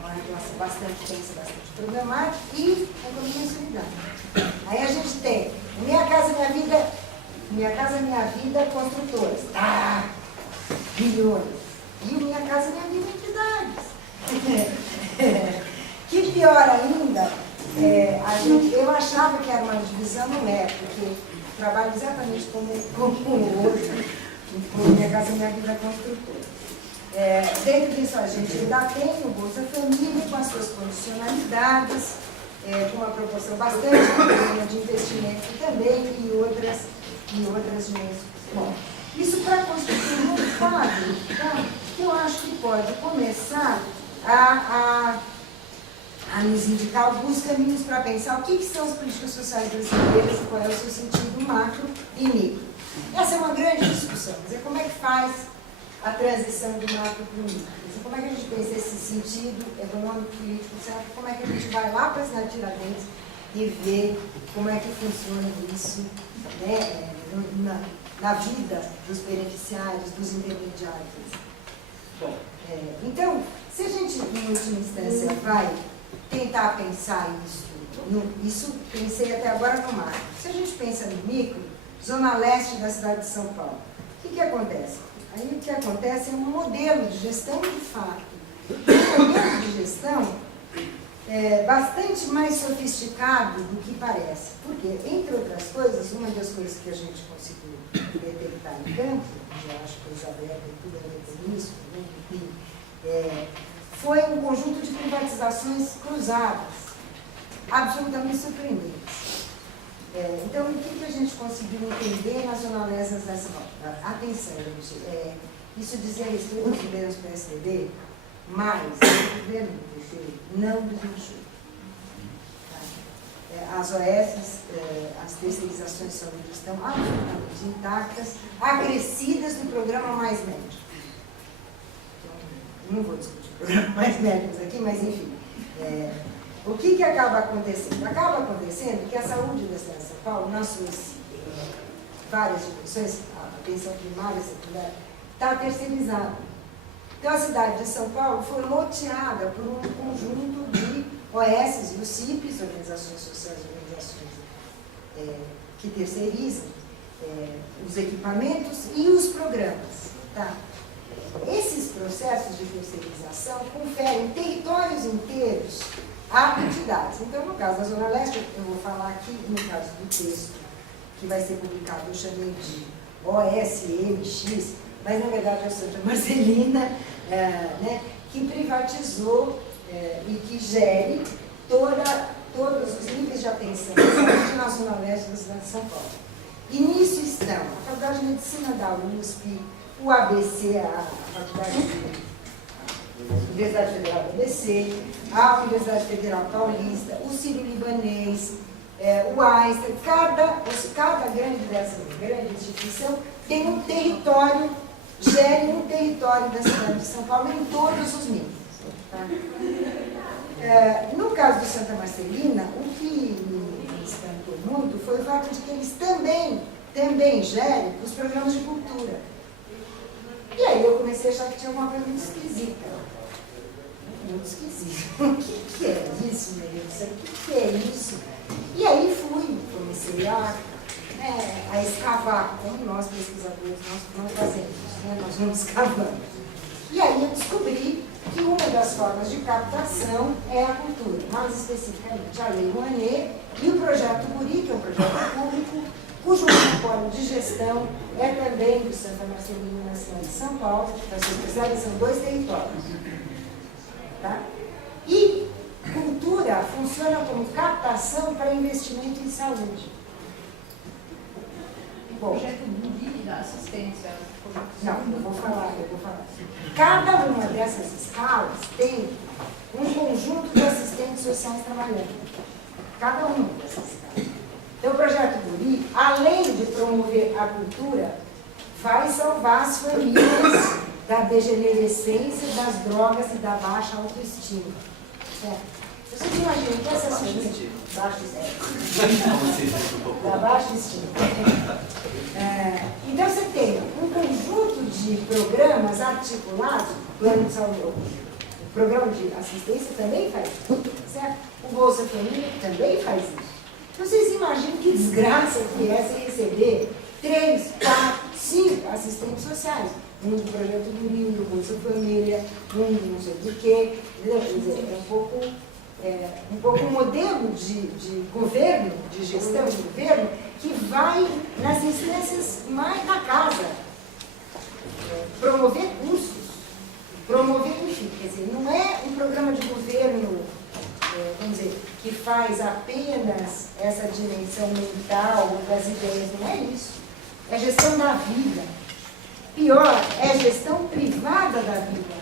uma regulação bastante tensa, bastante problemática, e economia solidária. Aí a gente tem o Minha Casa Minha Vida construtoras, bilhões, e o Minha Casa Minha Vida entidades. Que pior ainda, eu achava que era uma divisão, não é, porque trabalho exatamente como hoje, com Minha Casa Minha Vida construtora. Dentro disso, a gente ainda tem o Bolsa Família com as suas condicionalidades, com uma proporção bastante pequena de investimento também e outras meios. Bom, isso para constituir um quadro, tá? Que eu acho que pode começar a nos indicar alguns caminhos para pensar o que são as políticas sociais brasileiras e qual é o seu sentido macro e micro. Essa é uma grande discussão, quer dizer, como é que faz a transição do macro para o micro? Como é que a gente pensa esse sentido econômico, político, certo? Como é que a gente vai lá para as Tiradentes e vê como é que funciona isso, né, na vida dos beneficiários, dos intermediários. Bom, então, se a gente, em última instância, vai tentar pensar isso pensei até agora no macro. Se a gente pensa no micro, zona leste da cidade de São Paulo, o que acontece? Aí o que acontece é um modelo de gestão de fato. Um modelo de gestão bastante mais sofisticado do que parece. Porque, entre outras coisas, uma das coisas que a gente conseguiu detectar em campo, e eu acho que a Isabel tem tudo a ver com isso, né? Foi um conjunto de privatizações cruzadas, absolutamente surpreendentes. Então, o que a gente conseguiu entender nas zona leste da cidade? Atenção, gente, isso dizia respeito aos governos PSDB, mas o governo do PT não desmanchou. As OS, as terceirizações de saúde estão absolutamente intactas, acrescidas no programa Mais Médico. Então, não vou discutir o programa Mais Médicos aqui, mas enfim. O que acaba acontecendo? Acaba acontecendo que a saúde da cidade de São Paulo, nas suas várias dimensões, a atenção primária, secundária, está terceirizada. Então, a cidade de São Paulo foi loteada por um conjunto de OS e os CIPs, organizações sociais, organizações que terceirizam os equipamentos e os programas. Tá? Esses processos de terceirização conferem territórios inteiros a entidades. Então, no caso da Zona Leste, eu vou falar aqui, no caso do texto que vai ser publicado, eu chamei de OSMX, mas na verdade é a Santa Marcelina, né, que privatizou e que gere todos os níveis de atenção na Zona Leste da cidade de São Paulo. E nisso estão a Faculdade de Medicina da USP, o ABC, a Faculdade Universidade Federal do ABC, a Universidade Federal Paulista, o Sírio-Libanês, o Einstein, cada grande instituição tem um território, gere um território da cidade de São Paulo em todos os níveis. Tá? No caso do Santa Marcelina, o que me espantou muito foi o fato de que eles também gerem os programas de cultura. E aí eu comecei a achar que tinha alguma coisa muito esquisita. Muito esquisito. O que é isso, meu Deus do céu? O que é isso? E aí comecei a escavar, como nós pesquisadores, nós fazemos, né? Nós vamos escavando. E aí eu descobri que uma das formas de captação é a cultura, mais especificamente a Lei Rouanet e o Projeto Guri, que é um projeto público, cujo monopólio de gestão é também do Santa Marcelina, na cidade de São Paulo, para ser especializado, são 2 territórios. Tá? E cultura funciona como captação para investimento em saúde. Bom, o projeto Guri da assistência. Não, eu vou falar. Cada uma dessas escalas tem um conjunto de assistentes sociais trabalhando. Cada uma dessas escalas. Então, o projeto Guri, além de promover a cultura, vai salvar as famílias da degenerescência, das drogas e da baixa autoestima. Certo? Vocês imaginam que essas famílias... Da baixa estima. Então, você tem um conjunto de programas articulados, o plano de saúde, o programa de assistência também faz isso, certo? O Bolsa Família também faz isso. Vocês imaginam que desgraça que é você receber 3, 4, 5 assistentes sociais. Um do Projeto Guri, um do Bolsa Família, um do não sei do quê. Quer dizer, é um pouco um modelo de governo, de gestão de governo, que vai nas instâncias mais da casa promover cursos, Promover, enfim, quer dizer, não é um programa de governo, vamos dizer, que faz apenas essa dimensão mental das ideias, não é isso. É gestão da vida. Pior, é gestão privada da vida.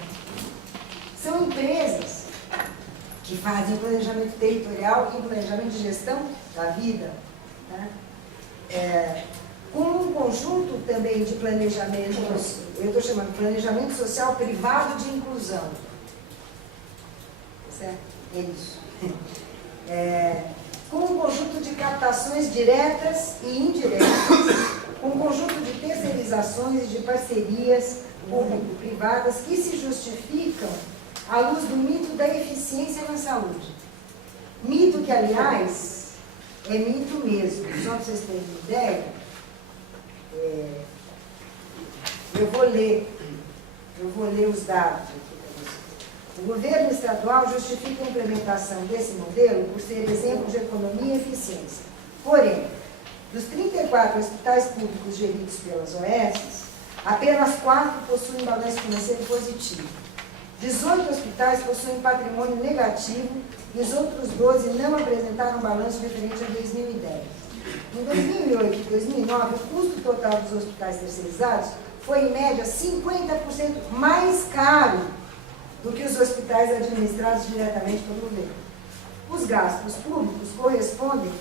São empresas que fazem planejamento territorial e planejamento de gestão da vida, né? Com um conjunto também de planejamentos, eu estou chamando planejamento social privado de inclusão. Certo? É isso. Com um conjunto de captações diretas e indiretas, com um conjunto de terceirizações e de parcerias público-privadas que se justificam à luz do mito da eficiência na saúde. Mito que, aliás, é mito mesmo. Só para vocês terem uma ideia, eu vou ler os dados aqui para vocês. O governo estadual justifica a implementação desse modelo por ser exemplo de economia e eficiência. Porém, dos 34 hospitais públicos geridos pelas OS, apenas 4 possuem balanço financeiro positivo. 18 hospitais possuem patrimônio negativo e os outros 12 não apresentaram balanço referente a 2010. Em 2008 e 2009, o custo total dos hospitais terceirizados foi, em média, 50% mais caro do que os hospitais administrados diretamente pelo governo. Os gastos públicos correspondem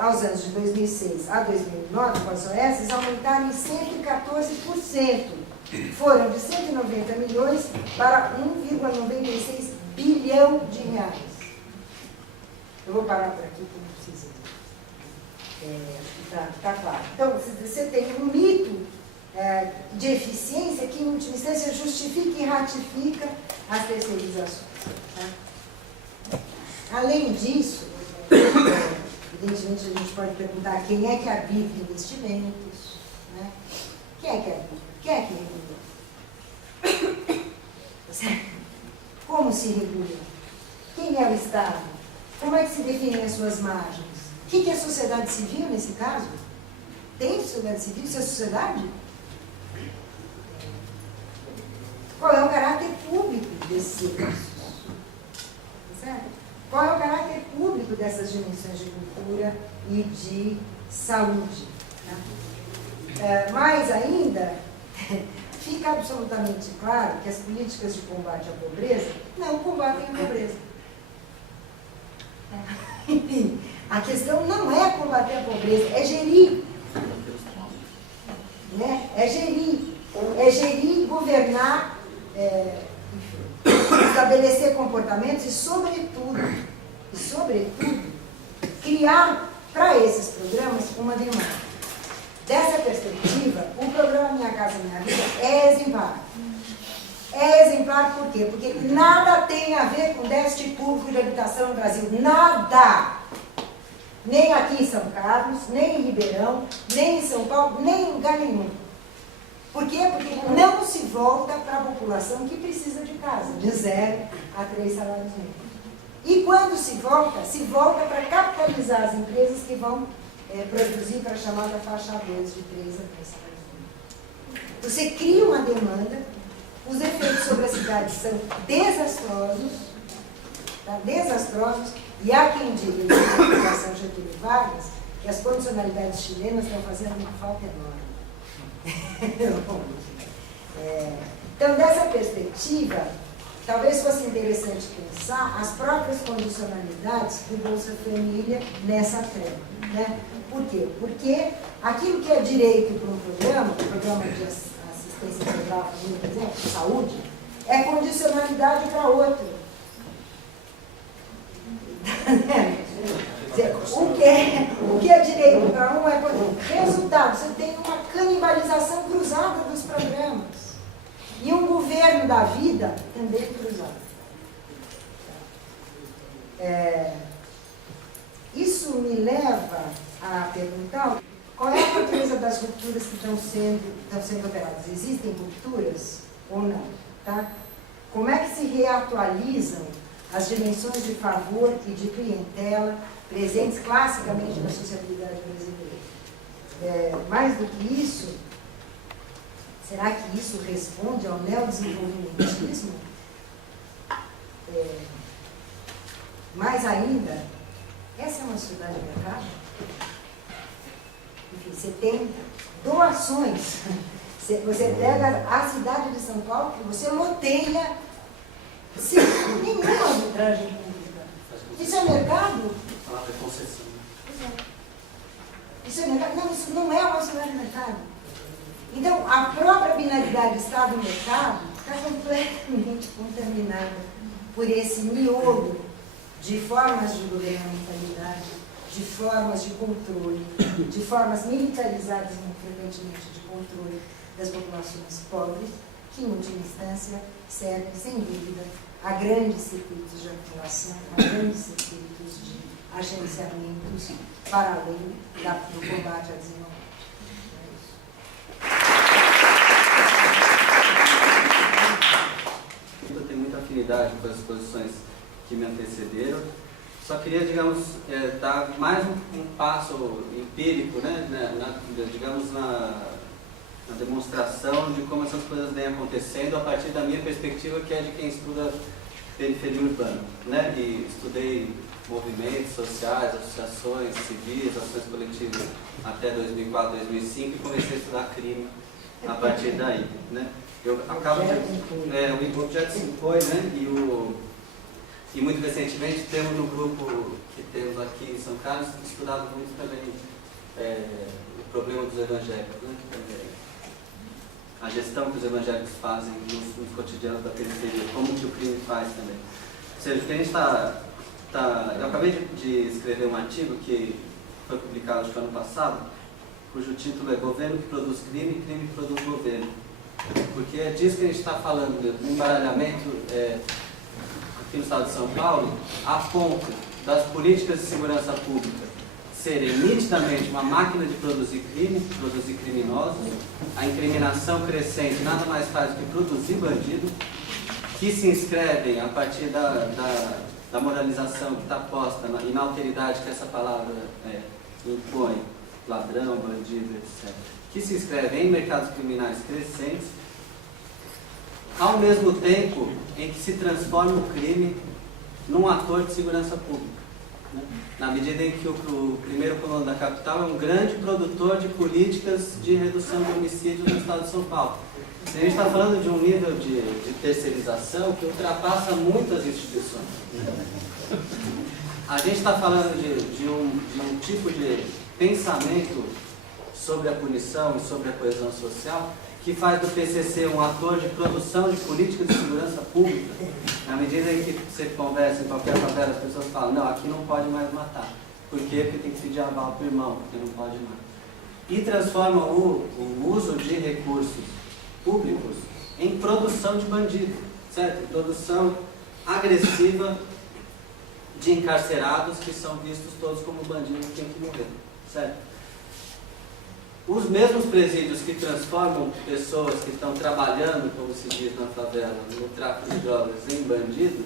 aos anos de 2006 a 2009, com as OS, aumentaram em 114%. Foram de 190 milhões para 1,96 bilhão de reais. Eu vou parar por aqui, porque não precisa. Tá claro. Então, você tem um mito de eficiência que, em última instância, justifica e ratifica as terceirizações. Tá? Além disso, evidentemente, a gente pode perguntar quem é que arbitra investimentos, né? Quem é que arbitra? Quem é que regula? Como se regula? Quem é o Estado? Como é que se definem as suas margens? O que é a sociedade civil nesse caso? Tem sociedade civil? Isso é sociedade? Qual é o caráter público desses serviços? Certo? Qual é o caráter público dessas dimensões de cultura e de saúde? Né? Mais ainda, fica absolutamente claro que as políticas de combate à pobreza não combatem a pobreza. Enfim, a questão não é combater a pobreza, é gerir. Né? É gerir, governar, estabelecer comportamentos e, sobretudo, criar para esses programas uma demanda. Dessa perspectiva, o programa Minha Casa Minha Vida é exemplar. É exemplar por quê? Porque nada tem a ver com déficit público de habitação no Brasil. Nada! Nem aqui em São Carlos, nem em Ribeirão, nem em São Paulo, nem em lugar nenhum. Por quê? Porque não se volta para a população que precisa de casa, de 0 a 3 salários mínimos. E quando se volta para capitalizar as empresas que vão produzir para a chamada faixa 2 de 3 a 3 salários mínimos. Você cria uma demanda, os efeitos sobre a cidade são desastrosos, tá? Desastrosos, e há quem diga, na Fundação Getúlio Vargas, que as condicionalidades chilenas estão fazendo uma falta enorme. Então, dessa perspectiva, talvez fosse interessante pensar as próprias condicionalidades do Bolsa Família nessa trama. Né? Por quê? Porque aquilo que é direito para um programa, o programa de assistência integral, por exemplo, saúde, é condicionalidade para outro. O que é direito para um é resultado. Você tem uma canibalização cruzada dos programas. E um governo da vida também cruzado. Isso me leva a perguntar qual é a natureza das rupturas que estão sendo operadas. Existem rupturas ou não? Tá? Como é que se reatualizam as dimensões de favor e de clientela presentes classicamente na sociabilidade brasileira? Mais do que isso, Será que isso responde ao neodesenvolvimentismo? Mais ainda, essa é uma sociedade de mercado? Enfim, você tem doações. Você pega a cidade de São Paulo e você loteia sem nenhuma arbitragem pública. Isso é mercado? Concessão. Isso é mercado? Não, isso não é uma sociedade de mercado. Então, a própria binaridade Estado-mercado está completamente contaminada por esse miolo de formas de governamentalidade, de formas de controle, de formas militarizadas, muito frequentemente, de controle das populações pobres, que, em última instância, servem, sem dúvida, a grandes circuitos de acumulação, a grandes circuitos de agenciamentos para além do combate à desigualdade. Eu tenho muita afinidade com as posições que me antecederam. Só queria, digamos, dar mais um passo empírico, né, digamos, na demonstração de como essas coisas vêm acontecendo a partir da minha perspectiva, que é de quem estuda periferia urbana, né, e estudei movimentos sociais, associações civis, ações coletivas até 2004, 2005 e comecei a estudar crime a partir daí, né. Eu acabo de... o objeto se impõe, né, e muito recentemente temos no grupo que temos aqui em São Carlos estudado muito também o problema dos evangélicos, né, a gestão que os evangélicos fazem nos cotidianos da periferia, como que o crime faz também. Ou seja, o que a gente eu acabei de escrever um artigo que foi publicado acho que ano passado, cujo título é Governo que produz crime, crime que produz governo. Porque é disso que a gente está falando, do embaralhamento aqui no estado de São Paulo, a ponto das políticas de segurança pública serem nitidamente uma máquina de produzir crime, produzir criminosos, a incriminação crescente nada mais faz do que produzir bandido, que se inscrevem a partir da moralização que está posta e na alteridade que essa palavra impõe, ladrão, bandido, etc., que se inscrevem em mercados criminais crescentes, ao mesmo tempo em que se transforma o crime num ator de segurança pública, né? Na medida em que o primeiro colono da capital é um grande produtor de políticas de redução de homicídios no estado de São Paulo. A gente está falando de um nível de terceirização que ultrapassa muitas instituições. A gente está falando de um tipo de pensamento sobre a punição e sobre a coesão social que faz do PCC um ator de produção de políticas de segurança pública. Na medida em que você conversa em qualquer favela, as pessoas falam, não, aqui não pode mais matar. Por quê? Porque tem que pedir aval para o irmão, porque não pode mais. E transforma o uso de recursos públicos em produção de bandido, certo? Produção agressiva de encarcerados que são vistos todos como bandidos que têm que morrer, certo? Os mesmos presídios que transformam pessoas que estão trabalhando, como se diz na favela, no tráfico de drogas, em bandido,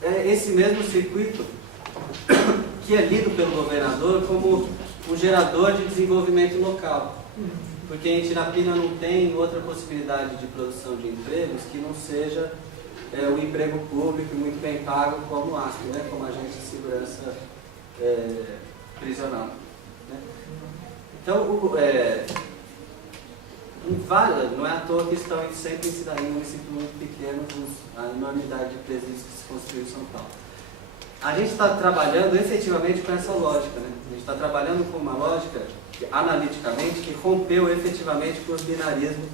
é esse mesmo circuito que é lido pelo governador como um gerador de desenvolvimento local. Porque em Tirapina não tem outra possibilidade de produção de empregos que não seja o emprego público muito bem pago como o ASP, né? Como agente de segurança prisional. Né? Então, não é à toa que estão sempre em municípios muito pequenos a enormidade de presídios que se construiu em São Paulo. A gente está trabalhando efetivamente com essa lógica, né? A gente está trabalhando com uma lógica, analiticamente, que rompeu efetivamente com os binarismos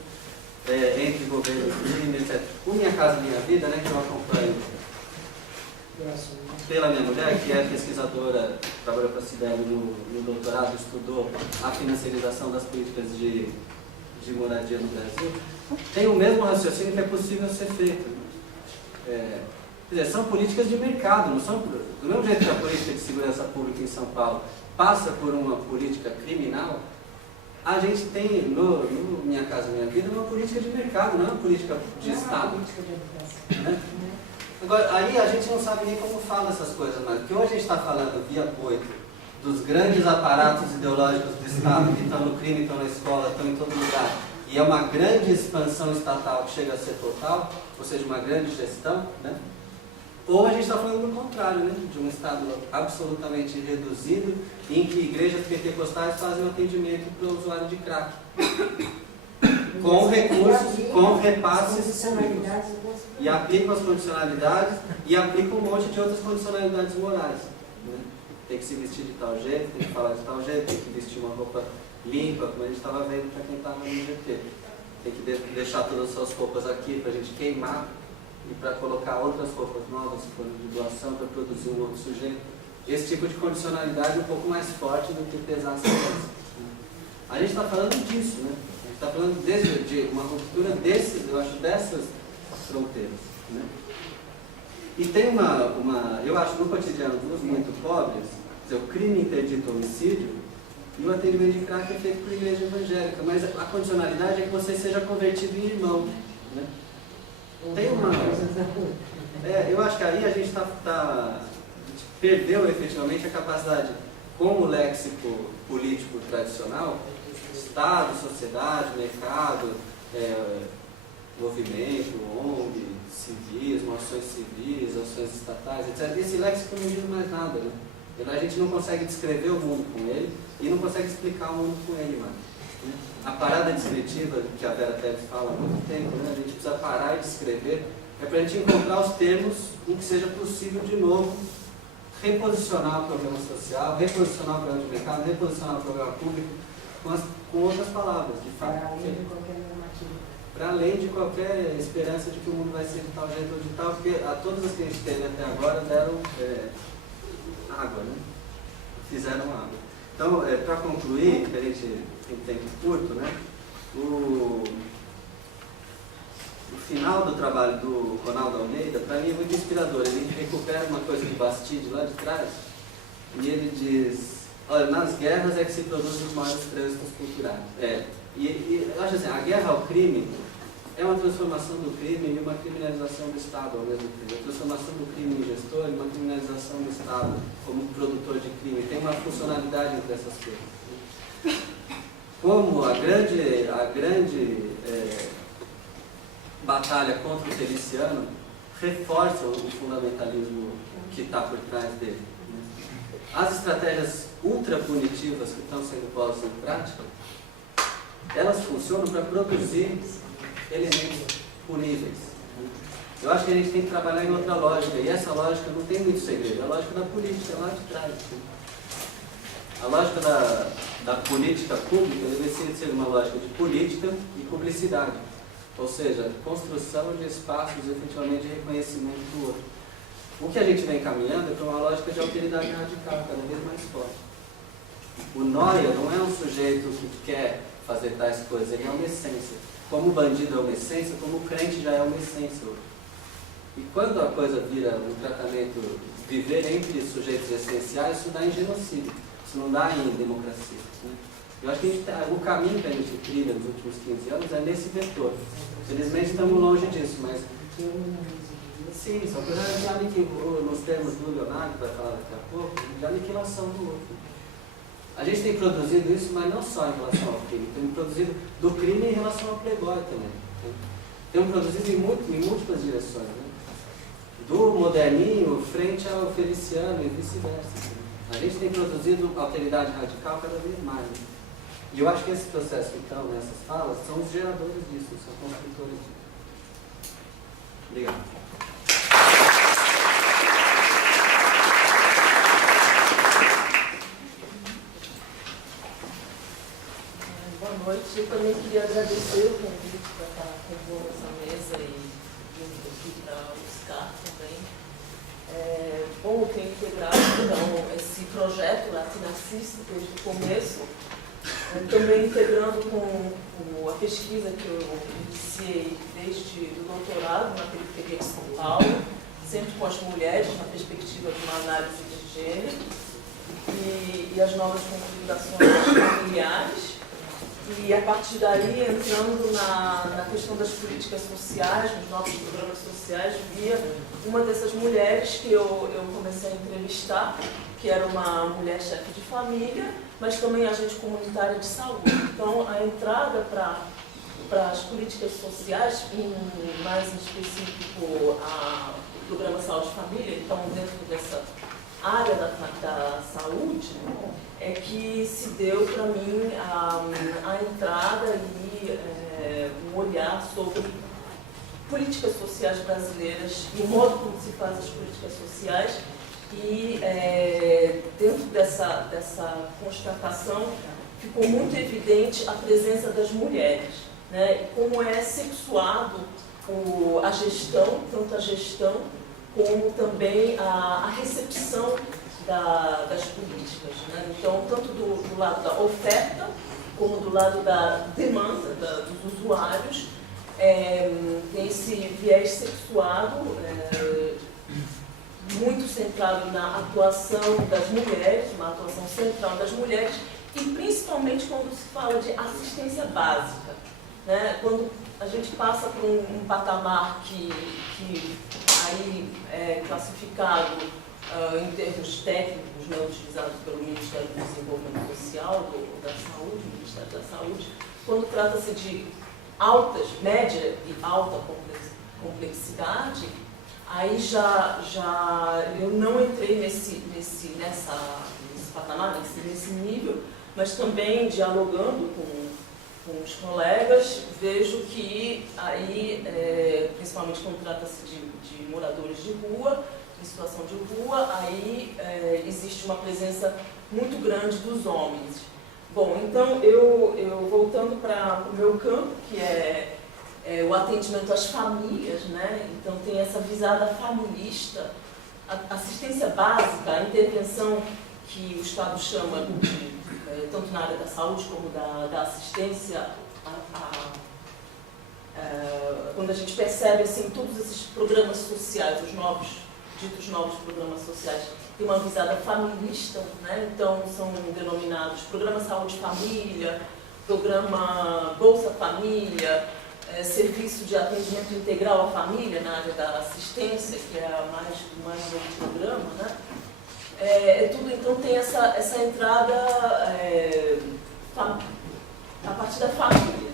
entre governo e crime, etc. O Minha Casa Minha Vida, né, que eu acompanho pela minha mulher, que é pesquisadora, trabalhou com a Cideli no doutorado, estudou a financiarização das políticas de moradia no Brasil, tem o mesmo raciocínio que é possível ser feito. Quer dizer, são políticas de mercado, não são, do mesmo jeito que a política de segurança pública em São Paulo passa por uma política criminal, a gente tem no Minha Casa Minha Vida uma política de mercado, não é uma política de Estado. Né? Agora, aí a gente não sabe nem como fala essas coisas, mas porque hoje a gente está falando via Poito dos grandes aparatos ideológicos do Estado que estão no crime, estão na escola, estão em todo lugar, e é uma grande expansão estatal que chega a ser total, ou seja, uma grande gestão, né? Ou a gente está falando do contrário, né? De um Estado absolutamente reduzido, em que igrejas pentecostais fazem um atendimento para o usuário de crack. Com recursos, com repasses e aplicam as condicionalidades e aplicam um monte de outras condicionalidades morais, né? Tem que se vestir de tal jeito, tem que falar de tal jeito, tem que vestir uma roupa limpa, como a gente estava vendo para quem estava no GT. Tem que deixar todas as suas roupas aqui para a gente queimar e para colocar outras roupas novas, se for de doação, para produzir um outro sujeito. Esse tipo de condicionalidade é um pouco mais forte do que pesar as coisas. A gente está falando disso, né? A gente está falando de uma ruptura eu acho, dessas fronteiras, né? E tem eu acho, no cotidiano dos muito pobres, quer dizer, o crime interdito homicídio e o atendimento de crack é feito por igreja evangélica, mas a condicionalidade é que você seja convertido em irmão, né? Tem eu acho que aí a gente perdeu efetivamente a capacidade, como o léxico político tradicional, Estado, sociedade, mercado, movimento, ONG, civismo, ações civis, ações estatais, etc. Esse léxico não diz mais nada, né? A gente não consegue descrever o mundo com ele e não consegue explicar o mundo com ele mais, né? A parada descritiva, que a Vera Teves fala há muito tempo, né? A gente precisa parar e descrever, é para a gente encontrar os termos em que seja possível, de novo, reposicionar o problema social, reposicionar o problema de mercado, reposicionar o problema público com outras palavras, de fato. Para além de qualquer normativa. Para além de qualquer esperança de que o mundo vai ser de tal jeito ou de tal, porque a todas as que a gente teve até agora deram água, né? Fizeram água. Então, para concluir, que a gente tem tempo curto, né? O final do trabalho do Ronaldo Almeida, para mim, é muito inspirador. Ele recupera uma coisa de Bastide lá de trás e ele diz: olha, nas guerras é que se produzem os maiores trânsitos culturais. E eu acho assim, a guerra ao crime é uma transformação do crime e uma criminalização do Estado ao mesmo tempo. A transformação do crime em gestor e uma criminalização do Estado como produtor de crime. Tem uma funcionalidade entre essas coisas. Como a grande batalha contra o Feliciano reforça o fundamentalismo que está por trás dele. As estratégias ultra punitivas que estão sendo postas em prática, elas funcionam para produzir elementos puníveis. Eu acho que a gente tem que trabalhar em outra lógica, e essa lógica não tem muito segredo, é a lógica da política, é lá de trás. A lógica da política pública deve ser uma lógica de política e publicidade, ou seja, construção de espaços efetivamente de reconhecimento do outro. O que a gente vem caminhando é para uma lógica de alteridade radical, cada vez mais forte. O Noia não é um sujeito que quer fazer tais coisas, ele é uma essência. Como o bandido é uma essência, como o crente já é uma essência. E quando a coisa vira um tratamento, viver entre sujeitos essenciais, isso dá em genocídio, isso não dá em democracia, né? Eu acho que o caminho que a gente trilha nos últimos 15 anos é nesse vetor. Felizmente estamos longe disso, mas sim, são coisas de aniquilação, nos termos do Leonardo, para falar daqui a pouco, de aniquilação do outro. A gente tem produzido isso, mas não só em relação ao crime, temos produzido do crime em relação ao Playboy também. Temos produzido em múltiplas direções, né? Do moderninho frente ao Feliciano e vice-versa. A gente tem produzido alteridade radical cada vez mais, né? E eu acho que esses processos que estão nessas falas são os geradores disso, são construtores disso. Obrigado. Boa noite. Eu também queria agradecer o convite para estar com essa mesa e vindo aqui para o SCAR também. É bom ter integrado então, esse projeto latinacista desde o começo, também integrando com a pesquisa que eu iniciei desde o doutorado na periferia de São Paulo, sempre com as mulheres, na perspectiva de uma análise de gênero, e as novas configurações familiares. E a partir daí, entrando na questão das políticas sociais, nos nossos programas sociais, via uma dessas mulheres que eu comecei a entrevistar, que era uma mulher chefe de família, mas também agente comunitária de saúde. Então, a entrada para para as políticas sociais, mais em específico o Programa Saúde e Família, então dentro dessa área da saúde, é que se deu para mim a entrada e um olhar sobre políticas sociais brasileiras e o modo como se faz as políticas sociais. E dentro dessa constatação ficou muito evidente a presença das mulheres, né? E como é sexuado a gestão, tanto a gestão como também a recepção das políticas, né? Então, tanto do lado da oferta como do lado da demanda dos usuários, tem esse viés sexuado muito centrado na atuação das mulheres, uma atuação central das mulheres, e principalmente quando se fala de assistência básica, né? Quando a gente passa por um patamar que aí é classificado em termos técnicos, né, utilizado pelo Ministério do Desenvolvimento Social, da Saúde, do Ministério da Saúde, quando trata-se de média e alta complexidade, aí já eu não entrei nesse patamar, nesse nível, mas também dialogando com os colegas, vejo que aí, principalmente quando trata-se de moradores de rua, em situação de rua, aí existe uma presença muito grande dos homens. Bom, então eu voltando para o meu campo, que é o atendimento às famílias, né? Então tem essa visada familista, a assistência básica, a intervenção que o Estado chama de, tanto na área da saúde como da assistência, quando a gente percebe assim, todos esses programas sociais, os ditos novos programas sociais, tem uma visada familista, né? Então são denominados Programa Saúde e Família, Programa Bolsa Família, Serviço de Atendimento Integral à Família na área da assistência, que é o mais novo programa, né? Tudo então tem essa entrada a partir da família.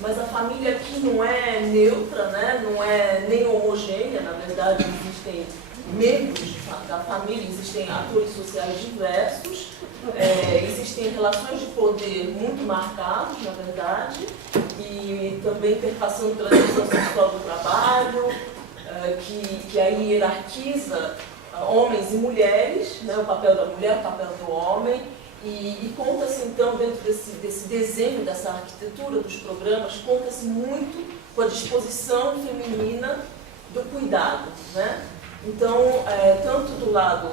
Mas a família aqui não é neutra, né? Não é nem homogênea, na verdade existem membros da família, existem atores sociais diversos, existem relações de poder muito marcadas, na verdade, e também perpassando pela divisão sexual do trabalho, que aí hierarquiza homens e mulheres, né? O papel da mulher, o papel do homem, e conta-se então, dentro desse desenho, dessa arquitetura dos programas, conta-se muito com a disposição feminina do cuidado, né? Então, tanto do lado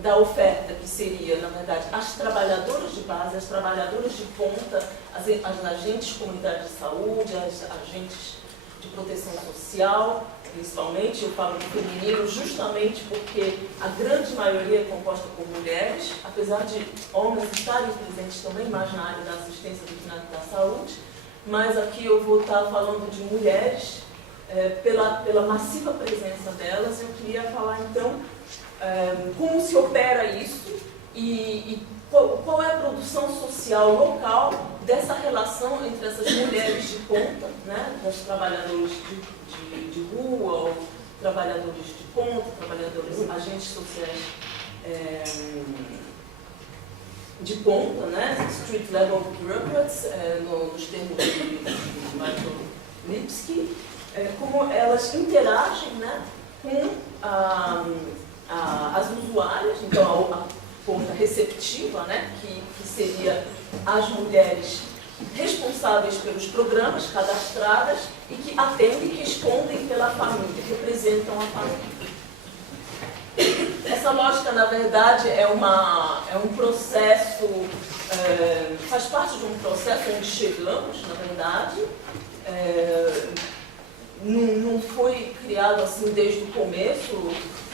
da oferta, que seria, na verdade, as trabalhadoras de base, as trabalhadoras de ponta, as agentes comunitárias de saúde, as agentes de proteção social, principalmente, eu falo do feminino justamente porque a grande maioria é composta por mulheres, apesar de homens estarem presentes também mais na área da assistência do que na da saúde, mas aqui eu vou estar falando de mulheres, pela massiva presença delas. Eu queria falar então como se opera isso e qual é a produção social local dessa relação entre essas mulheres de ponta, né, das trabalhadoras de rua, ou trabalhadores de ponta, trabalhadores, agentes sociais de ponta, né, street level bureaucrats, nos termos de Michael Lipsky, como elas interagem, né, com as usuárias, então a ponta receptiva, né, que seria as mulheres responsáveis pelos programas cadastradas e que atendem e respondem pela família, representam a família. Essa lógica, na verdade, é um processo, faz parte de um processo onde chegamos, na verdade. Não foi criado assim desde o começo,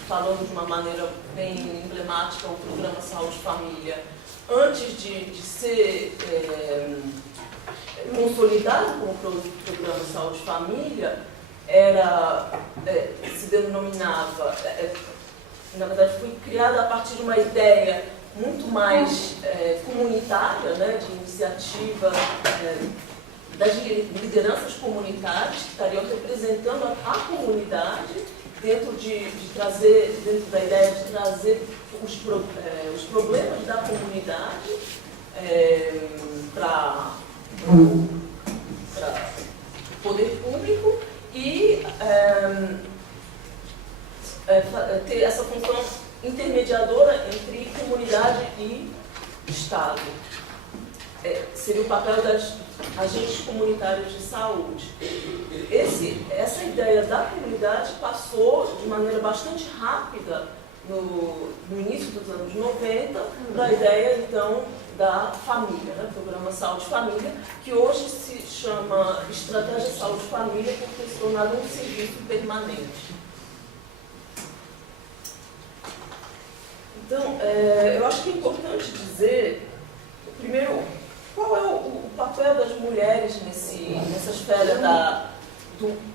falando de uma maneira bem emblemática, o Programa Saúde e Família, antes de ser consolidado como Programa Saúde e Família, se denominava, na verdade foi criada a partir de uma ideia muito mais comunitária, né, de iniciativa das lideranças comunitárias que estariam representando a comunidade dentro dentro da ideia de trazer os problemas da comunidade para o poder público e ter essa função intermediadora entre comunidade e Estado. Seria o papel das agentes comunitários de saúde. Essa ideia da comunidade passou de maneira bastante rápida no início dos anos 90 para a ideia, então, da família, né? Programa Saúde Família, que hoje se chama Estratégia Saúde Família, porque se tornado um serviço permanente. Então, eu acho que é importante dizer, primeiro, qual é o papel das mulheres nessa esfera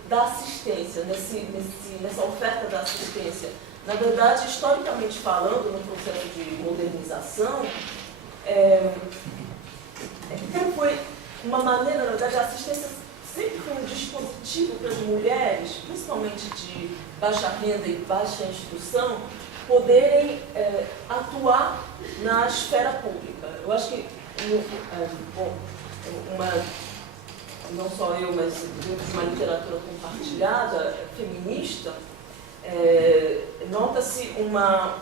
da assistência, nessa oferta da assistência. Na verdade, historicamente falando, no processo de modernização, foi uma maneira, na verdade, a assistência sempre foi um dispositivo para as mulheres, principalmente de baixa renda e baixa instrução, poderem atuar na esfera pública. Eu acho que, não só eu, mas dentro de uma literatura compartilhada, feminista, nota-se uma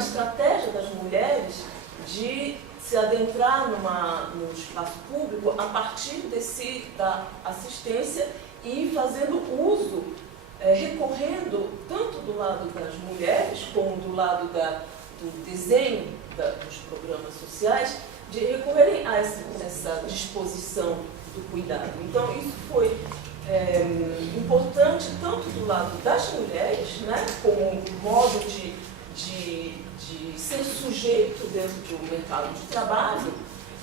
estratégia das mulheres de se adentrar no espaço público a partir da assistência e fazendo uso, recorrendo tanto do lado das mulheres como do lado do desenho dos programas sociais, de recorrerem a essa disposição do cuidado. Então, isso foi importante tanto do lado das mulheres, né, como modo de ser sujeito dentro do mercado de trabalho,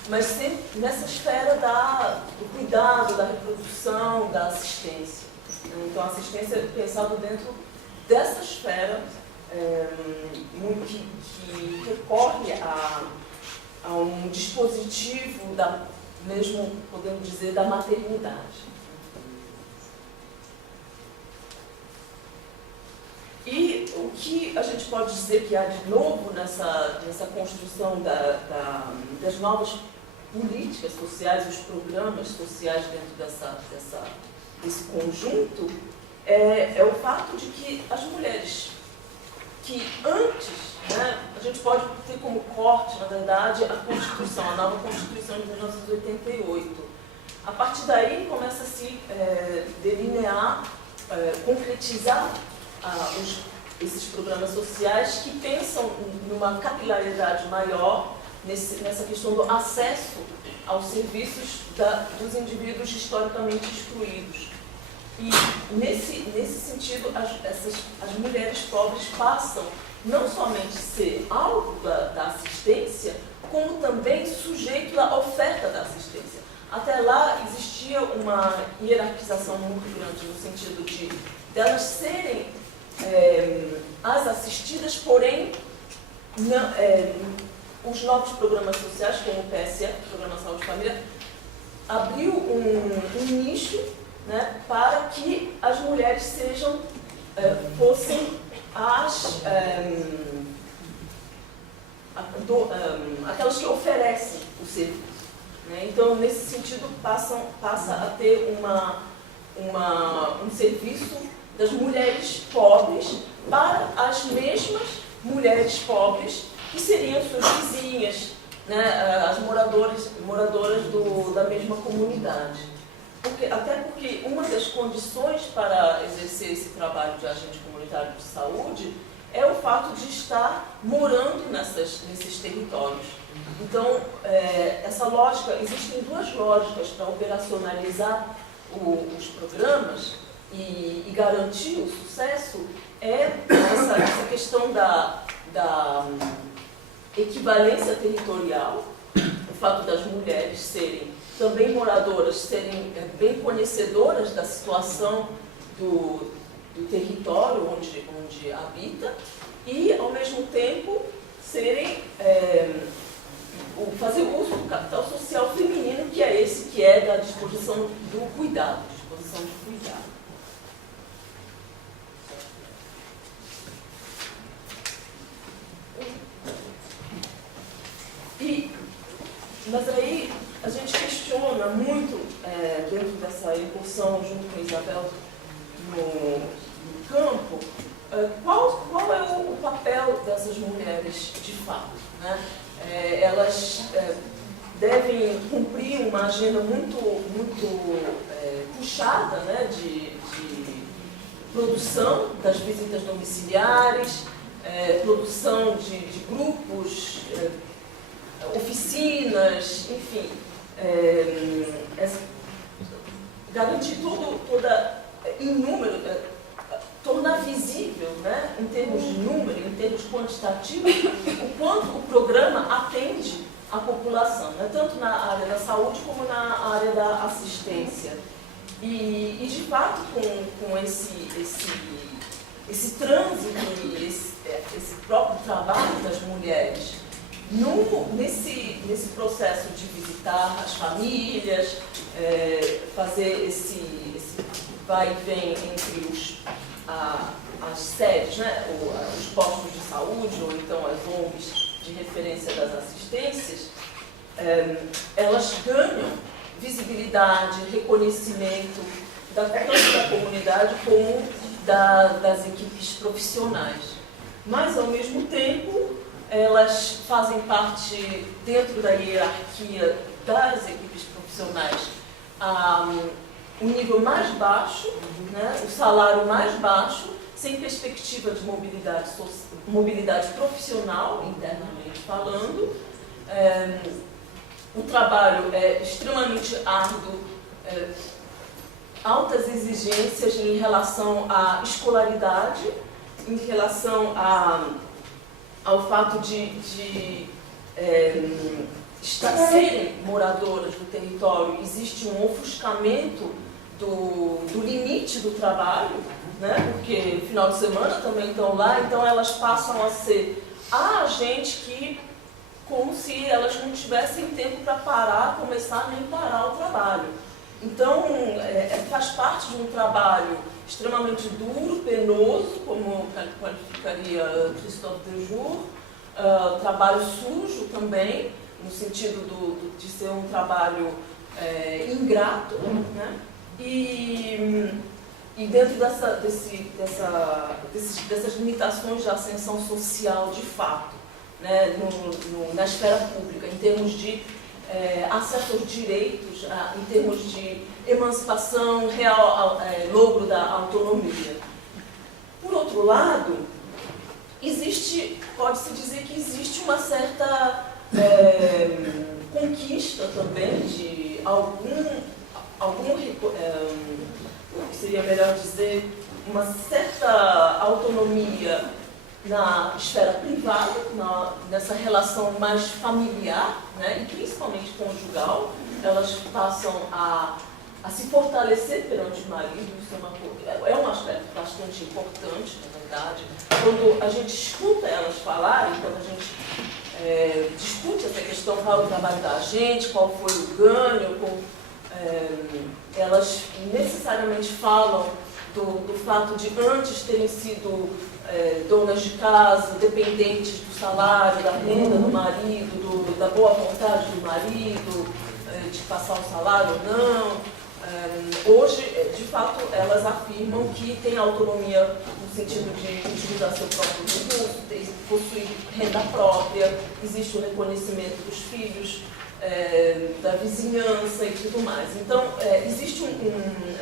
mas sempre nessa esfera do cuidado, da reprodução, da assistência. Então, a assistência é pensada dentro dessa esfera que recorre a um dispositivo, mesmo podemos dizer, da maternidade. E o que a gente pode dizer que há de novo nessa construção das novas políticas sociais, os programas sociais dentro desse conjunto, é o fato de que as mulheres que antes, né, a gente pode ter como corte, na verdade, a nova Constituição de 1988. A partir daí começa a se delinear, concretizar esses programas sociais que pensam numa capilaridade maior nessa questão do acesso aos serviços dos indivíduos historicamente excluídos. E, nesse sentido, as mulheres pobres passam não somente a ser alvo da assistência, como também sujeito da oferta da assistência. Até lá existia uma hierarquização muito grande no sentido de delas serem as assistidas, porém os novos programas sociais, como o PSF, Programa Saúde e Família, abriu um nicho, né, para que as mulheres fossem aquelas que oferecem o serviço. Né? Então, nesse sentido, passa a ter um serviço das mulheres pobres para as mesmas mulheres pobres que seriam suas vizinhas, né, as moradoras da mesma comunidade. Até porque uma das condições para exercer esse trabalho de agente comunitário de saúde é o fato de estar morando nesses territórios. Então, essa lógica, existem duas lógicas para operacionalizar os programas e garantir o sucesso, essa questão da equivalência territorial, o fato das mulheres serem também moradoras, serem bem conhecedoras da situação do território onde habita e, ao mesmo tempo, serem fazer uso do capital social feminino, que é esse que é da disposição do cuidado, disposição de cuidado. Mas aí a gente questiona muito, dentro dessa incursão junto com a Isabel no campo, qual é o papel dessas mulheres de fato, né? Elas devem cumprir uma agenda muito puxada, né, de produção das visitas domiciliares, produção de grupos, oficinas, enfim, garantir em número, tornar visível, né, em termos de número, em termos quantitativos, o quanto o programa atende a população, né, tanto na área da saúde como na área da assistência. E de fato, com esse trânsito e esse próprio trabalho das mulheres, nesse processo de visitar as famílias, fazer esse vai e vem entre as sedes, né, os postos de saúde, ou então as ONGs de referência das assistências, elas ganham visibilidade, reconhecimento, tanto da comunidade como das equipes profissionais. Mas, ao mesmo tempo, elas fazem parte, dentro da hierarquia das equipes profissionais, um nível mais baixo, né, o salário mais baixo, sem perspectiva de mobilidade profissional, internamente falando. O trabalho é extremamente árduo, altas exigências em relação à escolaridade, em relação ao fato de serem moradoras do território. Existe um ofuscamento do limite do trabalho, né? Porque no final de semana também estão lá, então elas passam a ser gente que, como se elas não tivessem tempo para parar, começar nem parar o trabalho. Então, faz parte de um trabalho extremamente duro, penoso, como qualificaria Christophe Dejour, trabalho sujo também, no sentido de ser um trabalho ingrato, né? E dentro dessas limitações de ascensão social de fato, né, na esfera pública, em termos de acesso aos direitos, em termos de emancipação real, logro da autonomia. Por outro lado, pode-se dizer que existe uma certa conquista também de seria melhor dizer, uma certa autonomia na esfera privada, nessa relação mais familiar, né, e principalmente conjugal. Elas passam a se fortalecer perante o marido. Isso é um aspecto bastante importante, na verdade. Quando a gente escuta elas falarem, quando a gente discute essa questão, qual é o trabalho da gente, qual foi o ganho, elas necessariamente falam do fato de antes terem sido donas de casa, dependentes do salário, da renda do marido, da boa vontade do marido, de passar o salário ou não. Hoje, de fato, elas afirmam que têm autonomia no sentido de utilizar seu próprio recurso, possuir renda própria, existe o reconhecimento dos filhos, da vizinhança e tudo mais. Então, existe a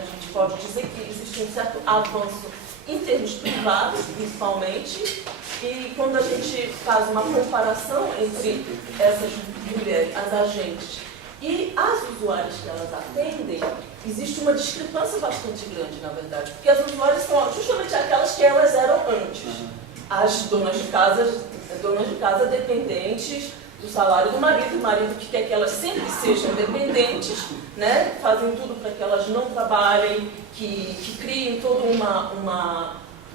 gente pode dizer que existe um certo avanço em termos privados, principalmente, e quando a gente faz uma comparação entre essas mulheres, as agentes, e as usuárias que elas atendem, existe uma discrepância bastante grande, na verdade, porque as usuárias são justamente aquelas que elas eram antes. As donas de casa dependentes do salário do marido, o marido que quer que elas sempre sejam dependentes, né? Fazem tudo para que elas não trabalhem, que criem toda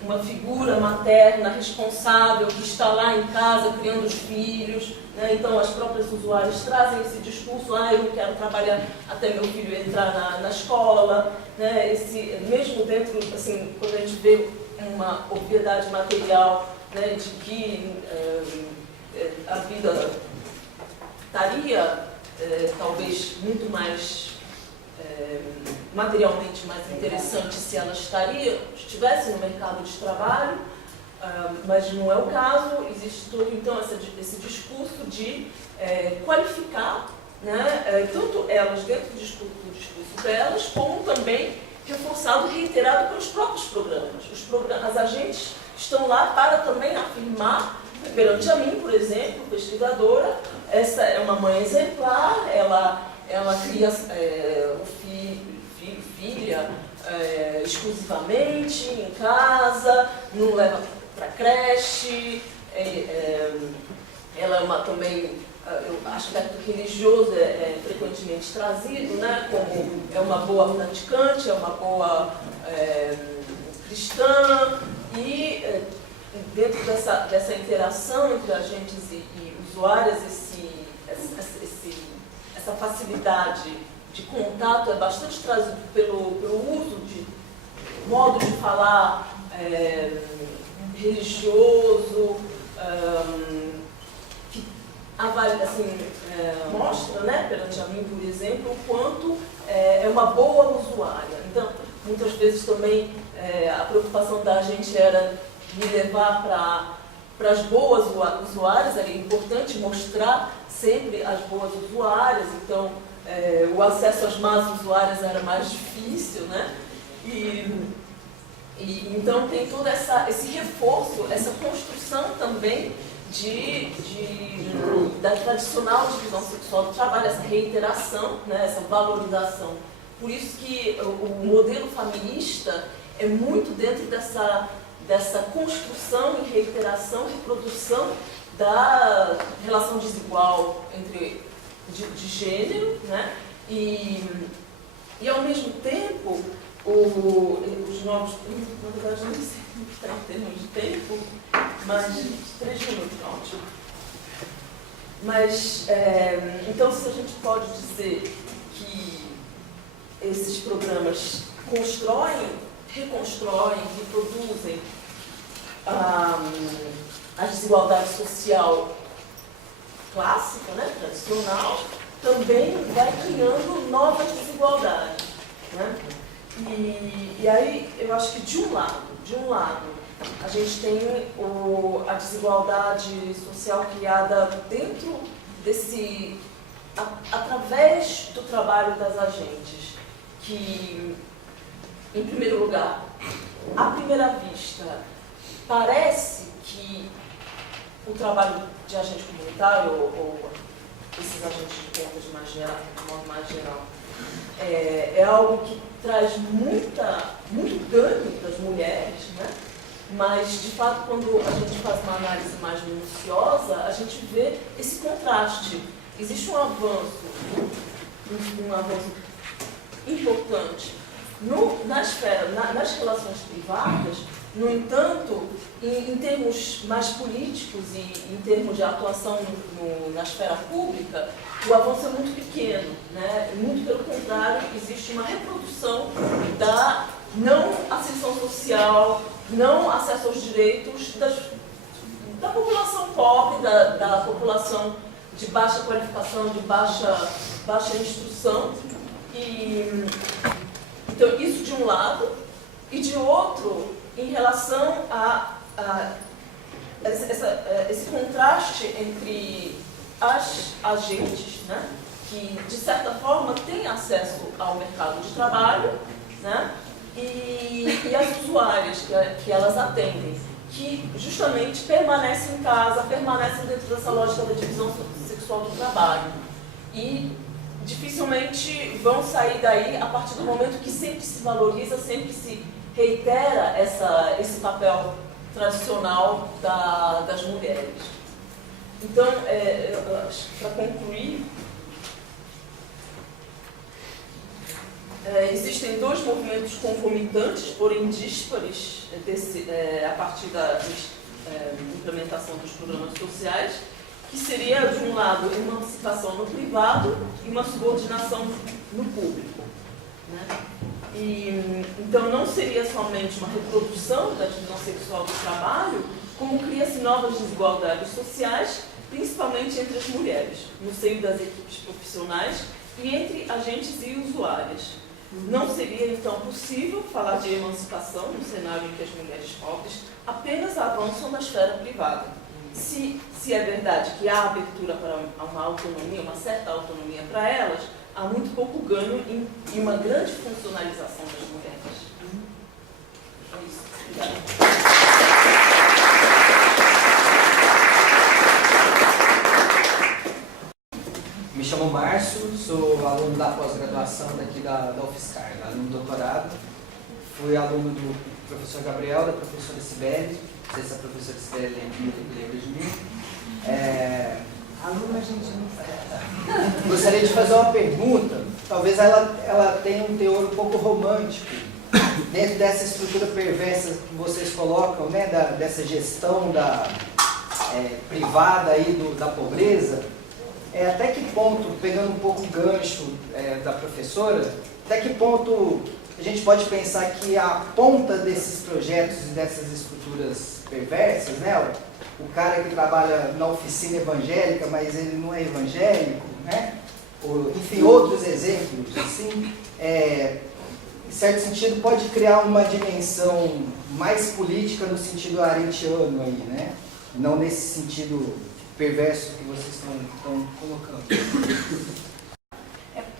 uma figura materna responsável que está lá em casa criando os filhos, né? Então as próprias usuárias trazem esse discurso, eu não quero trabalhar até meu filho entrar na escola, né? Mesmo dentro, assim, quando a gente vê uma obviedade material, né, de que a vida estaria talvez muito mais materialmente mais interessante se ela estivesse no mercado de trabalho, mas não é o caso. Existe todo então esse discurso de qualificar, né, tanto elas dentro do discurso delas, como também reforçado e reiterado pelos próprios programas. As agentes estão lá para também afirmar, perante a mim, por exemplo, pesquisadora, essa é uma mãe exemplar, ela cria o filha exclusivamente em casa, não leva para creche, ela é também, o aspecto religioso é frequentemente trazido, né, como é uma boa praticante, é uma boa cristã, e dentro dessa interação entre agentes e usuárias, essa facilidade de contato é bastante trazido pelo uso de modo de falar religioso, que mostra, né, perante a mim, por exemplo, o quanto é uma boa usuária. Então, muitas vezes também a preocupação da gente era me levar para as boas usuárias, era importante mostrar sempre as boas usuárias, então o acesso às más usuárias era mais difícil, né? Então tem todo esse reforço, essa construção também da tradicional divisão sexual do trabalho, essa reiteração, né, essa valorização. Por isso que o modelo feminista é muito dentro dessa construção e reiteração, reprodução da relação desigual de gênero, né? E ao mesmo tempo, os novos, na verdade não sei como está em termos de tempo, mas 3 minutos, ótimo. Mas, então, se a gente pode dizer que esses programas constroem, reconstroem, reproduzem a desigualdade social clássica, né, tradicional, também vai criando novas desigualdades, né? E aí eu acho que de um lado a gente tem a desigualdade social criada dentro através do trabalho das agentes, que, em primeiro lugar, à primeira vista, parece que o trabalho de agente comunitário, ou esses agentes de conta de modo mais geral, é algo que traz muito dano para as mulheres, né? Mas, de fato, quando a gente faz uma análise mais minuciosa, a gente vê esse contraste. Existe um avanço importante na esfera, nas relações privadas. No entanto, em termos mais políticos e em termos de atuação na esfera pública, o avanço é muito pequeno, né? Muito pelo contrário, existe uma reprodução da não ascensão social, não acesso aos direitos da população pobre, da população de baixa qualificação, de baixa instrução. Então, isso de um lado, e de outro, em relação a esse contraste entre as agentes, né, que, de certa forma, têm acesso ao mercado de trabalho, né, e as usuárias que elas atendem, que justamente permanecem em casa, permanecem dentro dessa lógica da divisão sexual do trabalho. E dificilmente vão sair daí a partir do momento que sempre se valoriza, sempre se reitera esse papel tradicional das mulheres. Então, para concluir, Existem dois movimentos concomitantes, porém díspares, a partir da implementação dos programas sociais, que seria, de um lado, emancipação no privado e uma subordinação no público, né? Então, não seria somente uma reprodução da divisão sexual do trabalho, como cria-se novas desigualdades sociais, principalmente entre as mulheres, no seio das equipes profissionais e entre agentes e usuárias. Não seria, então, possível falar de emancipação no cenário em que as mulheres pobres apenas avançam na esfera privada. Se é verdade que há abertura para uma autonomia, uma certa autonomia para elas, há muito pouco ganho e uma grande funcionalização das mulheres. É isso. Obrigada. Me chamo Márcio, sou aluno da pós-graduação daqui da UFSCar, aluno do doutorado. Fui aluno do professor Gabriel, da professora Sibeli. Não sei se a professora Sibeli lembra de mim. Aluno a gente não sabe. Gostaria de fazer uma pergunta, talvez ela tenha um teor um pouco romântico, dentro dessa estrutura perversa que vocês colocam, né, dessa gestão privada aí da pobreza. Até que ponto, pegando um pouco o gancho da professora, até que ponto a gente pode pensar que a ponta desses projetos e dessas estruturas perversas, né, o cara que trabalha na oficina evangélica, mas ele não é evangélico, né, enfim, outros exemplos, assim, em certo sentido pode criar uma dimensão mais política no sentido arendtiano aí, né, não nesse sentido perverso que vocês estão colocando.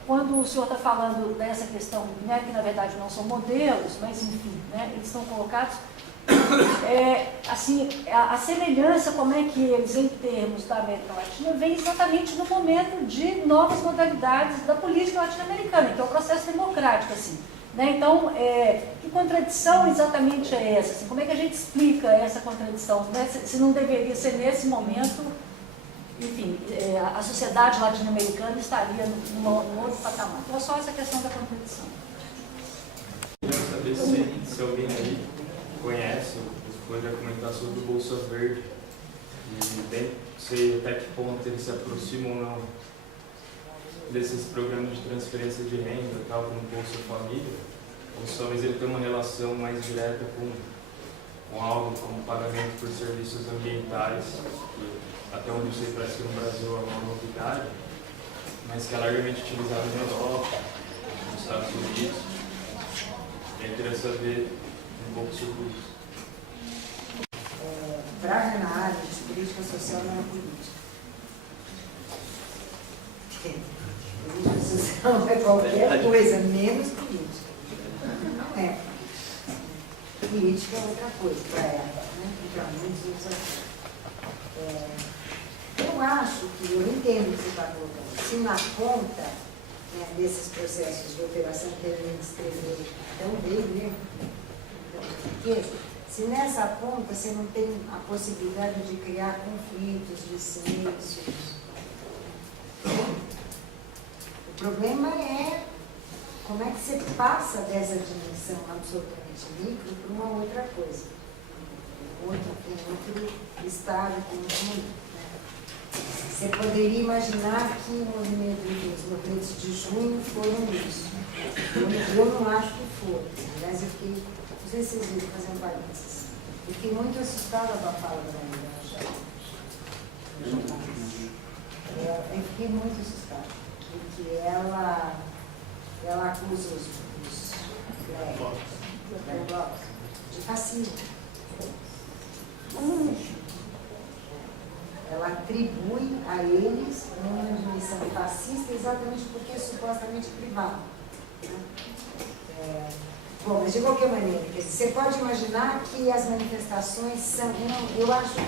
Quando o senhor está falando dessa questão, né, que na verdade não são modelos, mas enfim, né, eles estão colocados, assim, a semelhança, como é que eles, em termos da América Latina, vem exatamente no momento de novas modalidades da política latino-americana, que é o processo democrático, assim. Né? Então, que contradição exatamente é essa? Assim, como é que a gente explica essa contradição? Né? Se não deveria ser nesse momento, enfim, a sociedade latino-americana estaria num outro patamar. Então, só essa questão da contradição. Eu queria saber se alguém aí conhece ou pode comentar sobre o Bolsa Verde e sei até que ponto ele se aproxima ou não desses programas de transferência de renda, tal como o Bolsa Família, ou talvez ele tenha uma relação mais direta com algo como pagamento por serviços ambientais, que até onde eu sei parece que no Brasil é uma novidade, mas que é largamente utilizado na Europa, nos Estados Unidos. Eu queria saber um pouco sobre isso. Praga na área de política social não é política. Política social é qualquer coisa, menos política. Não é. Política é outra coisa para ela, né? Para muitos outros assuntos. Eu acho que, eu entendo o que você está colocando, se na conta, né, desses processos de operação que ele descreveu tão bem mesmo, porque se nessa ponta você não tem a possibilidade de criar conflitos, dissensos, o problema é como é que você passa dessa dimensão absolutamente micro para uma outra coisa, outro estado conjunto. Você poderia imaginar que os movimentos de junho foram isso. Eu não acho que foram. Aliás, eu fiquei, não sei se vocês viram, fazendo parênteses, eu fiquei muito assustada com a fala da Maria. Eu fiquei muito assustada, porque ela acusa os blacks de fascismo. Ela atribui a eles uma dimensão fascista exatamente porque é supostamente privado. Né? Bom, mas de qualquer maneira, você pode imaginar que as manifestações são... Não, eu acho que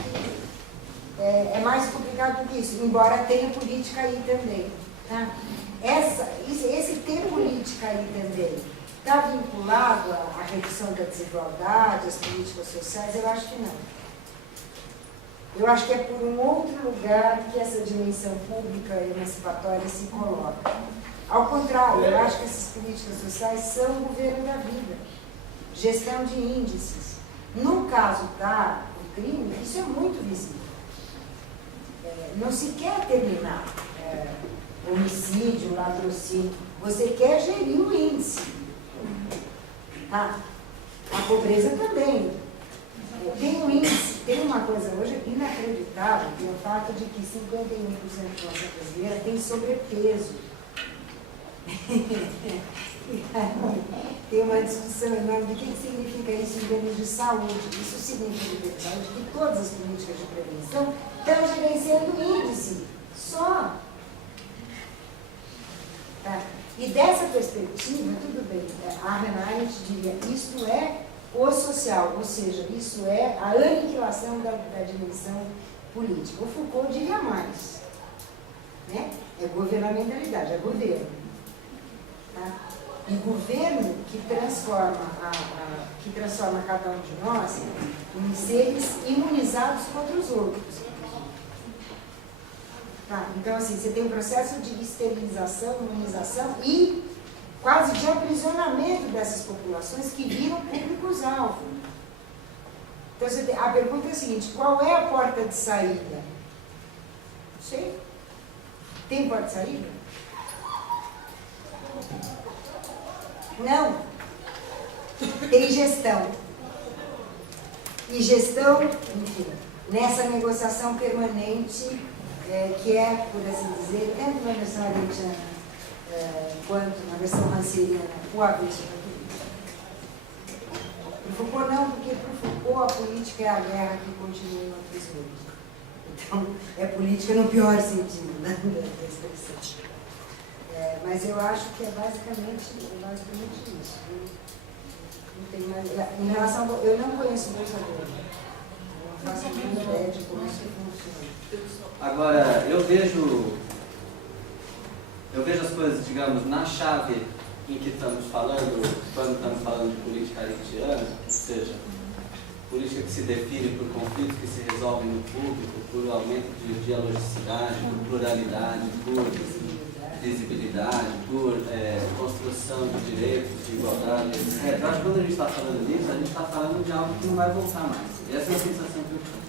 é mais complicado do que isso, embora tenha política aí também. Tá? Esse ter política aí também está vinculado à redução da desigualdade, às políticas sociais? Eu acho que não. Eu acho que é por um outro lugar que essa dimensão pública e emancipatória se coloca. Ao contrário, eu acho que essas políticas sociais são o governo da vida, gestão de índices. No caso do crime, isso é muito visível. Não se quer terminar homicídio, latrocínio, você quer gerir o índice. Tá? A pobreza também. Tem um índice, tem uma coisa hoje inacreditável, que é o fato de que 51% da população brasileira tem sobrepeso. Tem uma discussão enorme de o que significa isso em termos de saúde. Isso significa que todas as políticas de prevenção estão gerenciando o índice. Só. Tá? E dessa perspectiva, tudo bem, a Hannah Arendt diria, isto é o social, ou seja, isso é a aniquilação da dimensão política. O Foucault diria mais, né? É governamentalidade, é governo. Tá? E governo que transforma cada um de nós em seres imunizados contra os outros. Tá? Então, assim, você tem um processo de esterilização, imunização e quase de aprisionamento dessas populações que viram públicos-alvo. Então, a pergunta é a seguinte, qual é a porta de saída? Não sei. Tem porta de saída? Não. Tem gestão. E gestão, enfim, nessa negociação permanente, que é, por assim dizer, tanto na versão arentiana quanto na versão ranceriana, o abismo da política. Para Foucault não, porque para Foucault a política é a guerra que continua em outros meios. Então, é política no pior sentido, né, da expressão. Mas eu acho que é basicamente isso. Não tem mais, em relação ao, eu não conheço o Bolsa Verde. Não faço a mínima ideia de como é que funciona. Agora, eu vejo as coisas, digamos, na chave em que estamos falando, quando estamos falando de política arentiana, ou seja, política que se define por conflitos que se resolvem no público, por aumento de dialogicidade, por pluralidade, por visibilidade, por construção de direitos, de igualdade, etc. Eu acho que quando a gente está falando disso, a gente está falando de algo que não vai voltar mais. E essa é a sensação que eu tenho.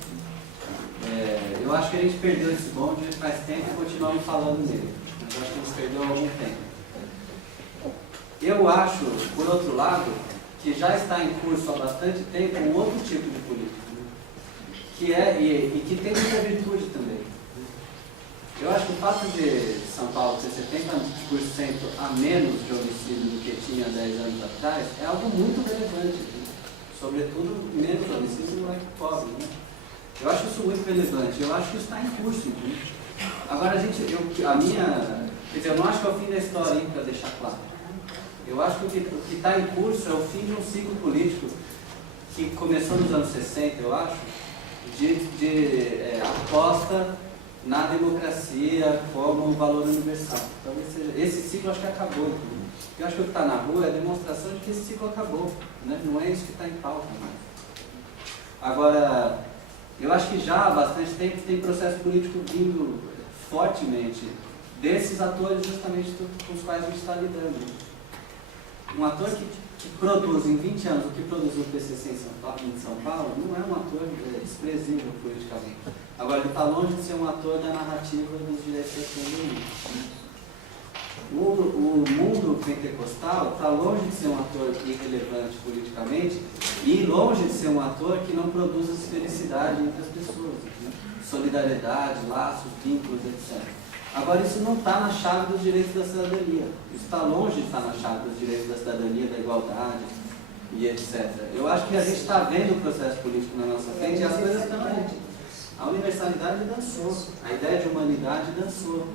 Eu acho que a gente perdeu esse bonde faz tempo e continuamos falando nele. Mas eu acho que a gente perdeu há algum tempo. Eu acho, por outro lado, que já está em curso há bastante tempo um outro tipo de política, né? Que e que tem muita virtude também. Eu acho que o fato de São Paulo ter 70% a menos de homicídio do que tinha 10 anos atrás é algo muito relevante, né? Sobretudo menos homicídio no moleque pobre, né? Eu acho isso muito relevante, eu acho que isso está em curso, né? Agora quer dizer, eu não acho que é o fim da história, hein, para deixar claro. Eu acho que o que está em curso é o fim de um ciclo político que começou nos anos 60, eu acho, de aposta na democracia como um valor universal. Talvez seja, esse ciclo acho que acabou. Né? Eu acho que o que está na rua é a demonstração de que esse ciclo acabou. Né? Não é isso que está em pauta mais. Agora, eu acho que já há bastante tempo tem processo político vindo fortemente desses atores justamente com os quais a gente está lidando. Um ator que produz em 20 anos o que produziu o PCC em São Paulo não é um ator desprezível politicamente. Agora, ele está longe de ser um ator da narrativa dos direitos humanos. O mundo pentecostal está longe de ser um ator irrelevante politicamente e longe de ser um ator que não produz felicidade entre as pessoas, né? Solidariedade, laços, vínculos, etc. Agora, isso não está na chave dos direitos da cidadania. Isso está longe de estar na chave dos direitos da cidadania, da igualdade e etc. Eu acho que a gente está vendo o processo político na nossa frente e as coisas também. A universalidade dançou, a ideia de humanidade dançou.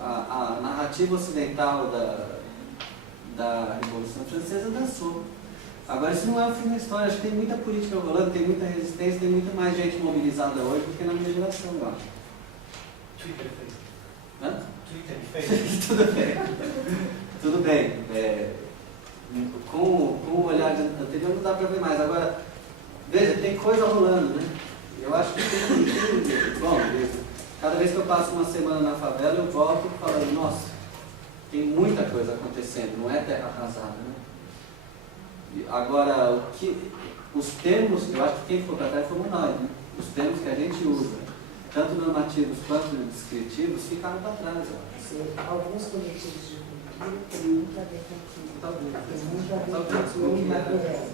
A narrativa ocidental da Revolução Francesa dançou. Agora, isso não é o fim da história. Acho que tem muita política rolando, tem muita resistência, tem muita mais gente mobilizada hoje do que na minha geração, eu acho. Twitter fez. Hã? Twitter fez. Tudo bem. Tudo bem. Com o olhar anterior não dá para ver mais. Agora, veja, tem coisa rolando, né? Eu acho que tem. Bom, cada vez que eu passo uma semana na favela, eu volto falando, nossa, tem muita coisa acontecendo, não é terra arrasada, né? Agora, os termos, eu acho que quem ficou para trás fomos nós, né? Os termos que a gente usa, tanto normativos quanto descritivos, ficaram para trás. Alguns coletivos de cultura têm muito a ver com aquilo. Talvez. Tem muito a ver com o imaterial.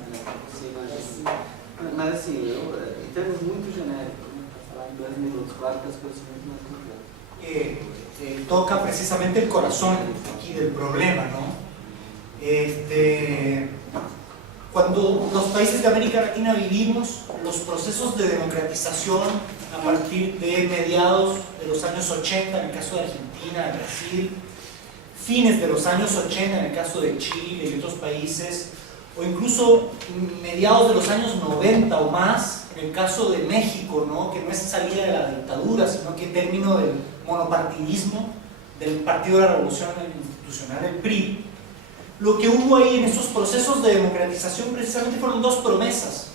Mas assim, em termos muito genéricos, para falar em 2 minutos, claro que as coisas são muito mais complexas. Toca precisamente el corazón aquí del problema, ¿no? Cuando los países de América Latina vivimos los procesos de democratización a partir de mediados de los años 80 en el caso de Argentina, de Brasil, fines de los años 80 en el caso de Chile y otros países, o incluso mediados de los años 90 o más en el caso de México, ¿no? Que no es salida de la dictadura, sino que término del monopartidismo del Partido de la Revolución Institucional, el PRI. Lo que hubo ahí en esos procesos de democratización precisamente fueron 2 promesas,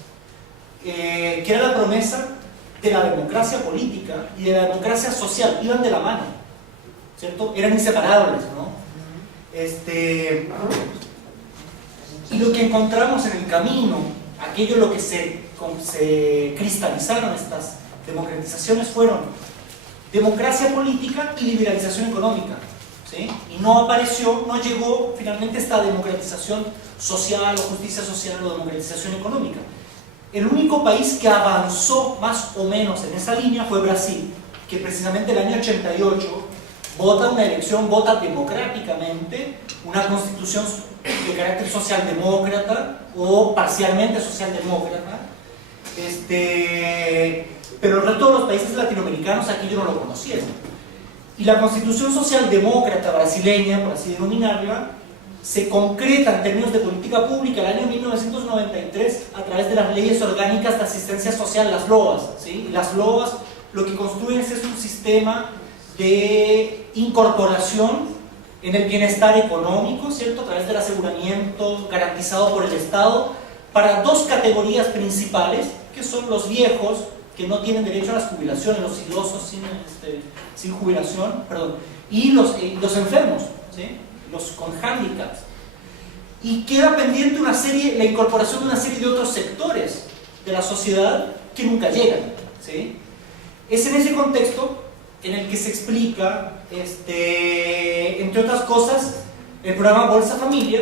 que era la promesa de la democracia política y de la democracia social, iban de la mano, ¿cierto? Eran inseparables, ¿no? Y lo que encontramos en el camino, aquello en lo que se cristalizaron estas democratizaciones fueron democracia política y liberalización económica. ¿Sí? Y no llegó finalmente esta democratización social o justicia social o democratización económica. El único país que avanzó más o menos en esa línea fue Brasil, que precisamente el año 88 vota democráticamente una constitución de carácter socialdemócrata o parcialmente socialdemócrata, pero el resto de los países latinoamericanos aquí yo no lo conocía. Y la constitución socialdemócrata brasileña, por así denominarla, se concreta en términos de política pública el año 1993 a través de las leyes orgánicas de asistencia social, las LOAS, ¿sí? Las LOAS lo que construyen es un sistema de incorporación en el bienestar económico, ¿cierto? A través del aseguramiento garantizado por el Estado para 2 categorías principales, que son los viejos, que no tienen derecho a las jubilaciones, los idosos sin jubilación, perdón, y los enfermos, ¿sí? Los con handicaps. Y queda pendiente la incorporación de una serie de otros sectores de la sociedad que nunca llegan, ¿sí? Es en ese contexto en el que se explica, entre otras cosas, el programa Bolsa Familia,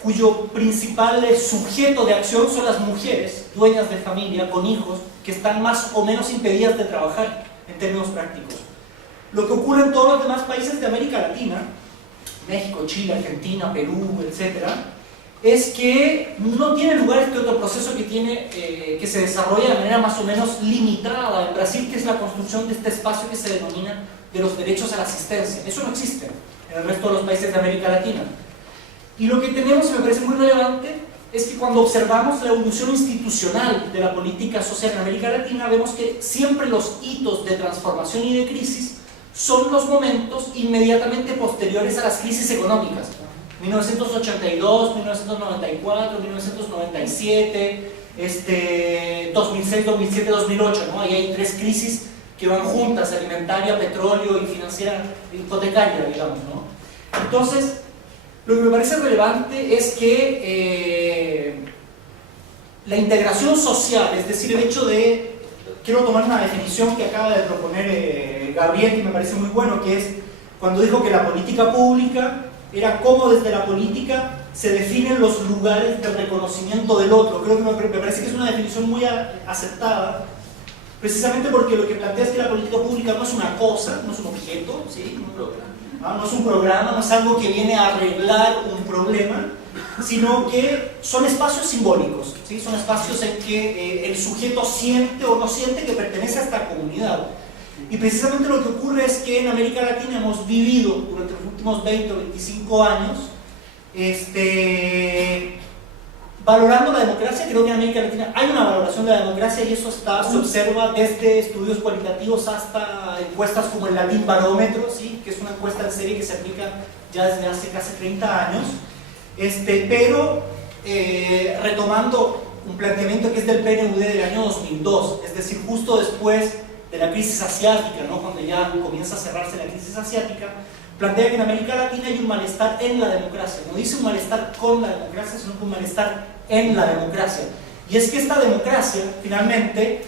cuyo principal sujeto de acción son las mujeres, dueñas de familia, con hijos, que están más o menos impedidas de trabajar en términos prácticos. Lo que ocurre en todos los demás países de América Latina, México, Chile, Argentina, Perú, etc., es que no tiene lugar este otro proceso que se desarrolla de manera más o menos limitada en Brasil, que es la construcción de este espacio que se denomina de los derechos a la asistencia. Eso no existe en el resto de los países de América Latina. Y lo que tenemos, y me parece muy relevante, es que cuando observamos la evolución institucional de la política social en América Latina, vemos que siempre los hitos de transformación y de crisis son los momentos inmediatamente posteriores a las crisis económicas. 1982, 1994, 1997, 2006, 2007, 2008, ¿no? Ahí hay 3 crisis que van juntas, alimentaria, petróleo y financiera, hipotecaria, digamos, ¿no? Entonces, lo que me parece relevante es que la integración social, es decir, el hecho de, quiero tomar una definición que acaba de proponer Gabriel, que me parece muy bueno, que es cuando dijo que la política pública era cómo desde la política se definen los lugares de reconocimiento del otro. Creo que me parece que es una definición muy aceptada, precisamente porque lo que plantea es que la política pública no es una cosa, no es un objeto, ¿sí? No es un programa, no es algo que viene a arreglar un problema, sino que son espacios simbólicos, ¿sí? Son espacios en que el sujeto siente o no siente que pertenece a esta comunidad. Y precisamente lo que ocurre es que en América Latina hemos vivido durante los últimos 20 o 25 años valorando la democracia. Creo que en América Latina hay una valoración de la democracia y eso se observa desde estudios cualitativos hasta encuestas como el Latin Barómetro, ¿sí? Que es una encuesta en serie que se aplica ya desde hace casi 30 años, pero retomando un planteamiento que es del PNUD del año 2002, es decir, justo después de la crisis asiática, ¿no? Cuando ya comienza a cerrarse la crisis asiática, plantea que en América Latina hay un malestar en la democracia. No dice un malestar con la democracia, sino un malestar en la democracia. Y es que esta democracia, finalmente,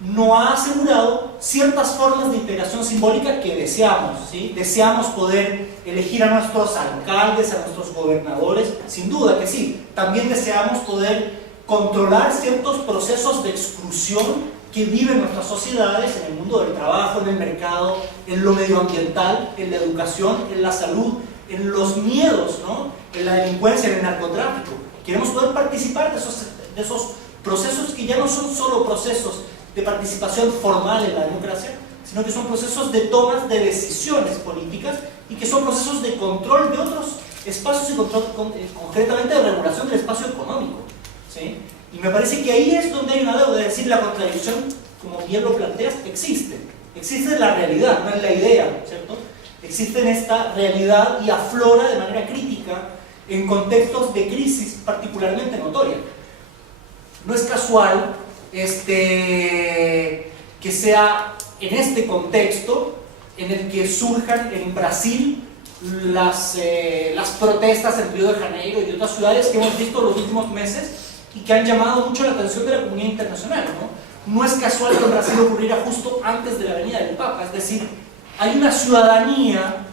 no ha asegurado ciertas formas de integración simbólica que deseamos, ¿sí? Deseamos poder elegir a nuestros alcaldes, a nuestros gobernadores, sin duda que sí. También deseamos poder controlar ciertos procesos de exclusión que viven nuestras sociedades en el mundo del trabajo, en el mercado, en lo medioambiental, en la educación, en la salud, en los miedos, ¿no? En la delincuencia, en el narcotráfico. Queremos poder participar de esos procesos que ya no son solo procesos de participación formal en la democracia, sino que son procesos de tomas de decisiones políticas y que son procesos de control de otros espacios y control, concretamente de regulación del espacio económico, ¿sí? Y me parece que ahí es donde hay una deuda, es decir, la contradicción, como bien lo planteas, existe en la realidad, no en la idea, ¿cierto? Existe en esta realidad y aflora de manera crítica en contextos de crisis particularmente notoria. No es casual que sea en este contexto en el que surjan en Brasil las protestas en Río de Janeiro y otras ciudades que hemos visto los últimos meses y que han llamado mucho la atención de la comunidad internacional, ¿no? No es casual que en Brasil ocurriera justo antes de la venida del Papa, es decir, hay una ciudadanía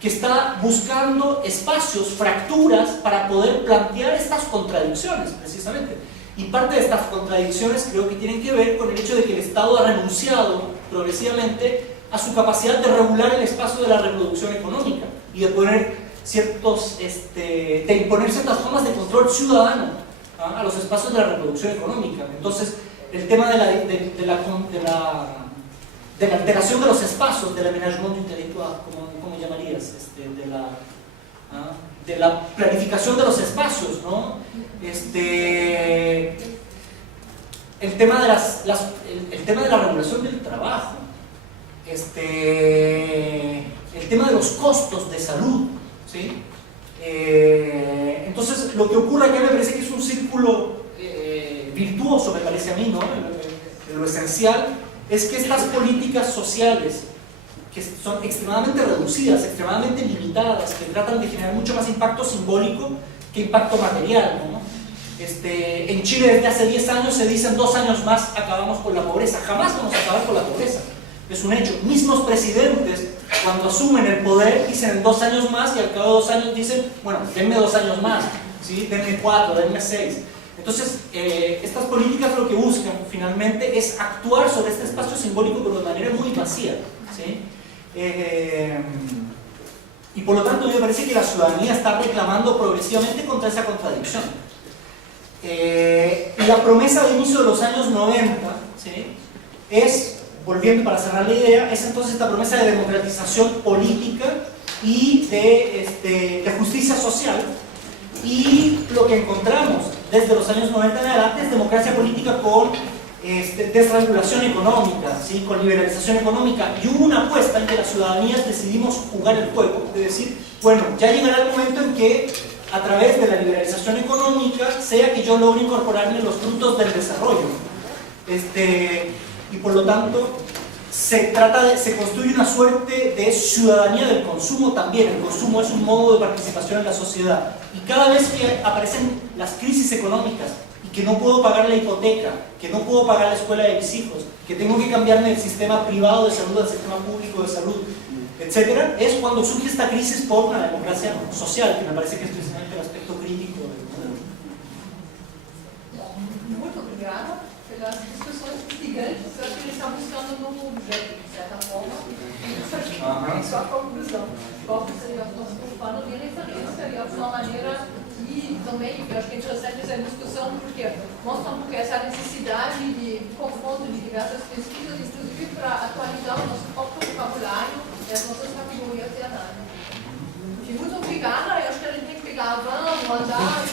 que está buscando espacios, fracturas para poder plantear estas contradicciones, precisamente. Y parte de estas contradicciones creo que tienen que ver con el hecho de que el Estado ha renunciado progresivamente a su capacidad de regular el espacio de la reproducción económica y de poner de imponer ciertas formas de control ciudadano a los espacios de la reproducción económica. Entonces, el tema de la alteración de los espacios, del aménagement du territoire, ¿cómo llamarías? De la planificación de los espacios, ¿no? El tema de la regulación del trabajo, el tema de los costos de salud, ¿sí? Entonces, lo que ocurre acá me parece que es un círculo virtuoso, me parece a mí, ¿no? Lo esencial es que estas políticas sociales, que son extremadamente reducidas, extremadamente limitadas, que tratan de generar mucho más impacto simbólico que impacto material, ¿no? En Chile desde hace 10 años se dicen 2 años más acabamos con la pobreza. Jamás vamos a acabar con la pobreza, es un hecho. Mismos presidentes, cuando asumen el poder, dicen en 2 años más y al cabo de 2 años dicen, bueno, denme 2 años más, ¿sí? Denme 4, denme 6. Entonces, estas políticas lo que buscan finalmente es actuar sobre este espacio simbólico pero de manera muy vacía, ¿sí? Y por lo tanto me parece que la ciudadanía está reclamando progresivamente contra esa contradicción. La promesa de inicio de los años 90, ¿sí? Es, volviendo para cerrar la idea, es entonces esta promesa de democratización política y de justicia social, y lo que encontramos desde los años 90 en adelante es democracia política con desregulación económica, ¿sí? Con liberalización económica, y hubo una apuesta en que las ciudadanías decidimos jugar el juego, de decir, bueno, ya llegará el momento en que a través de la liberalización económica sea que yo logre incorporarme los frutos del desarrollo, y por lo tanto se construye una suerte de ciudadanía del consumo también. El consumo es un modo de participación en la sociedad, y cada vez que aparecen las crisis económicas y que no puedo pagar la hipoteca, que no puedo pagar la escuela de mis hijos, que tengo que cambiarme del sistema privado de salud al sistema público de salud, etcétera, es cuando surge esta crisis por una democracia social, que me parece que es precisamente el aspecto crítico del modelo. Muito obrigada pelas discussões gigantes. Eu acho que eles estão buscando um novo objeto, de certa forma. Isso aqui é só a conclusão. Qual que seria a nossa plano de referência e a maneira. E também, eu acho que é interessante essa discussão, porque mostra um pouco essa necessidade de confronto de diversas pesquisas, inclusive para atualizar o nosso próprio vocabulário e as nossas categorias de análise. Muito obrigada, eu acho que a gente tem que pegar a van, andar, e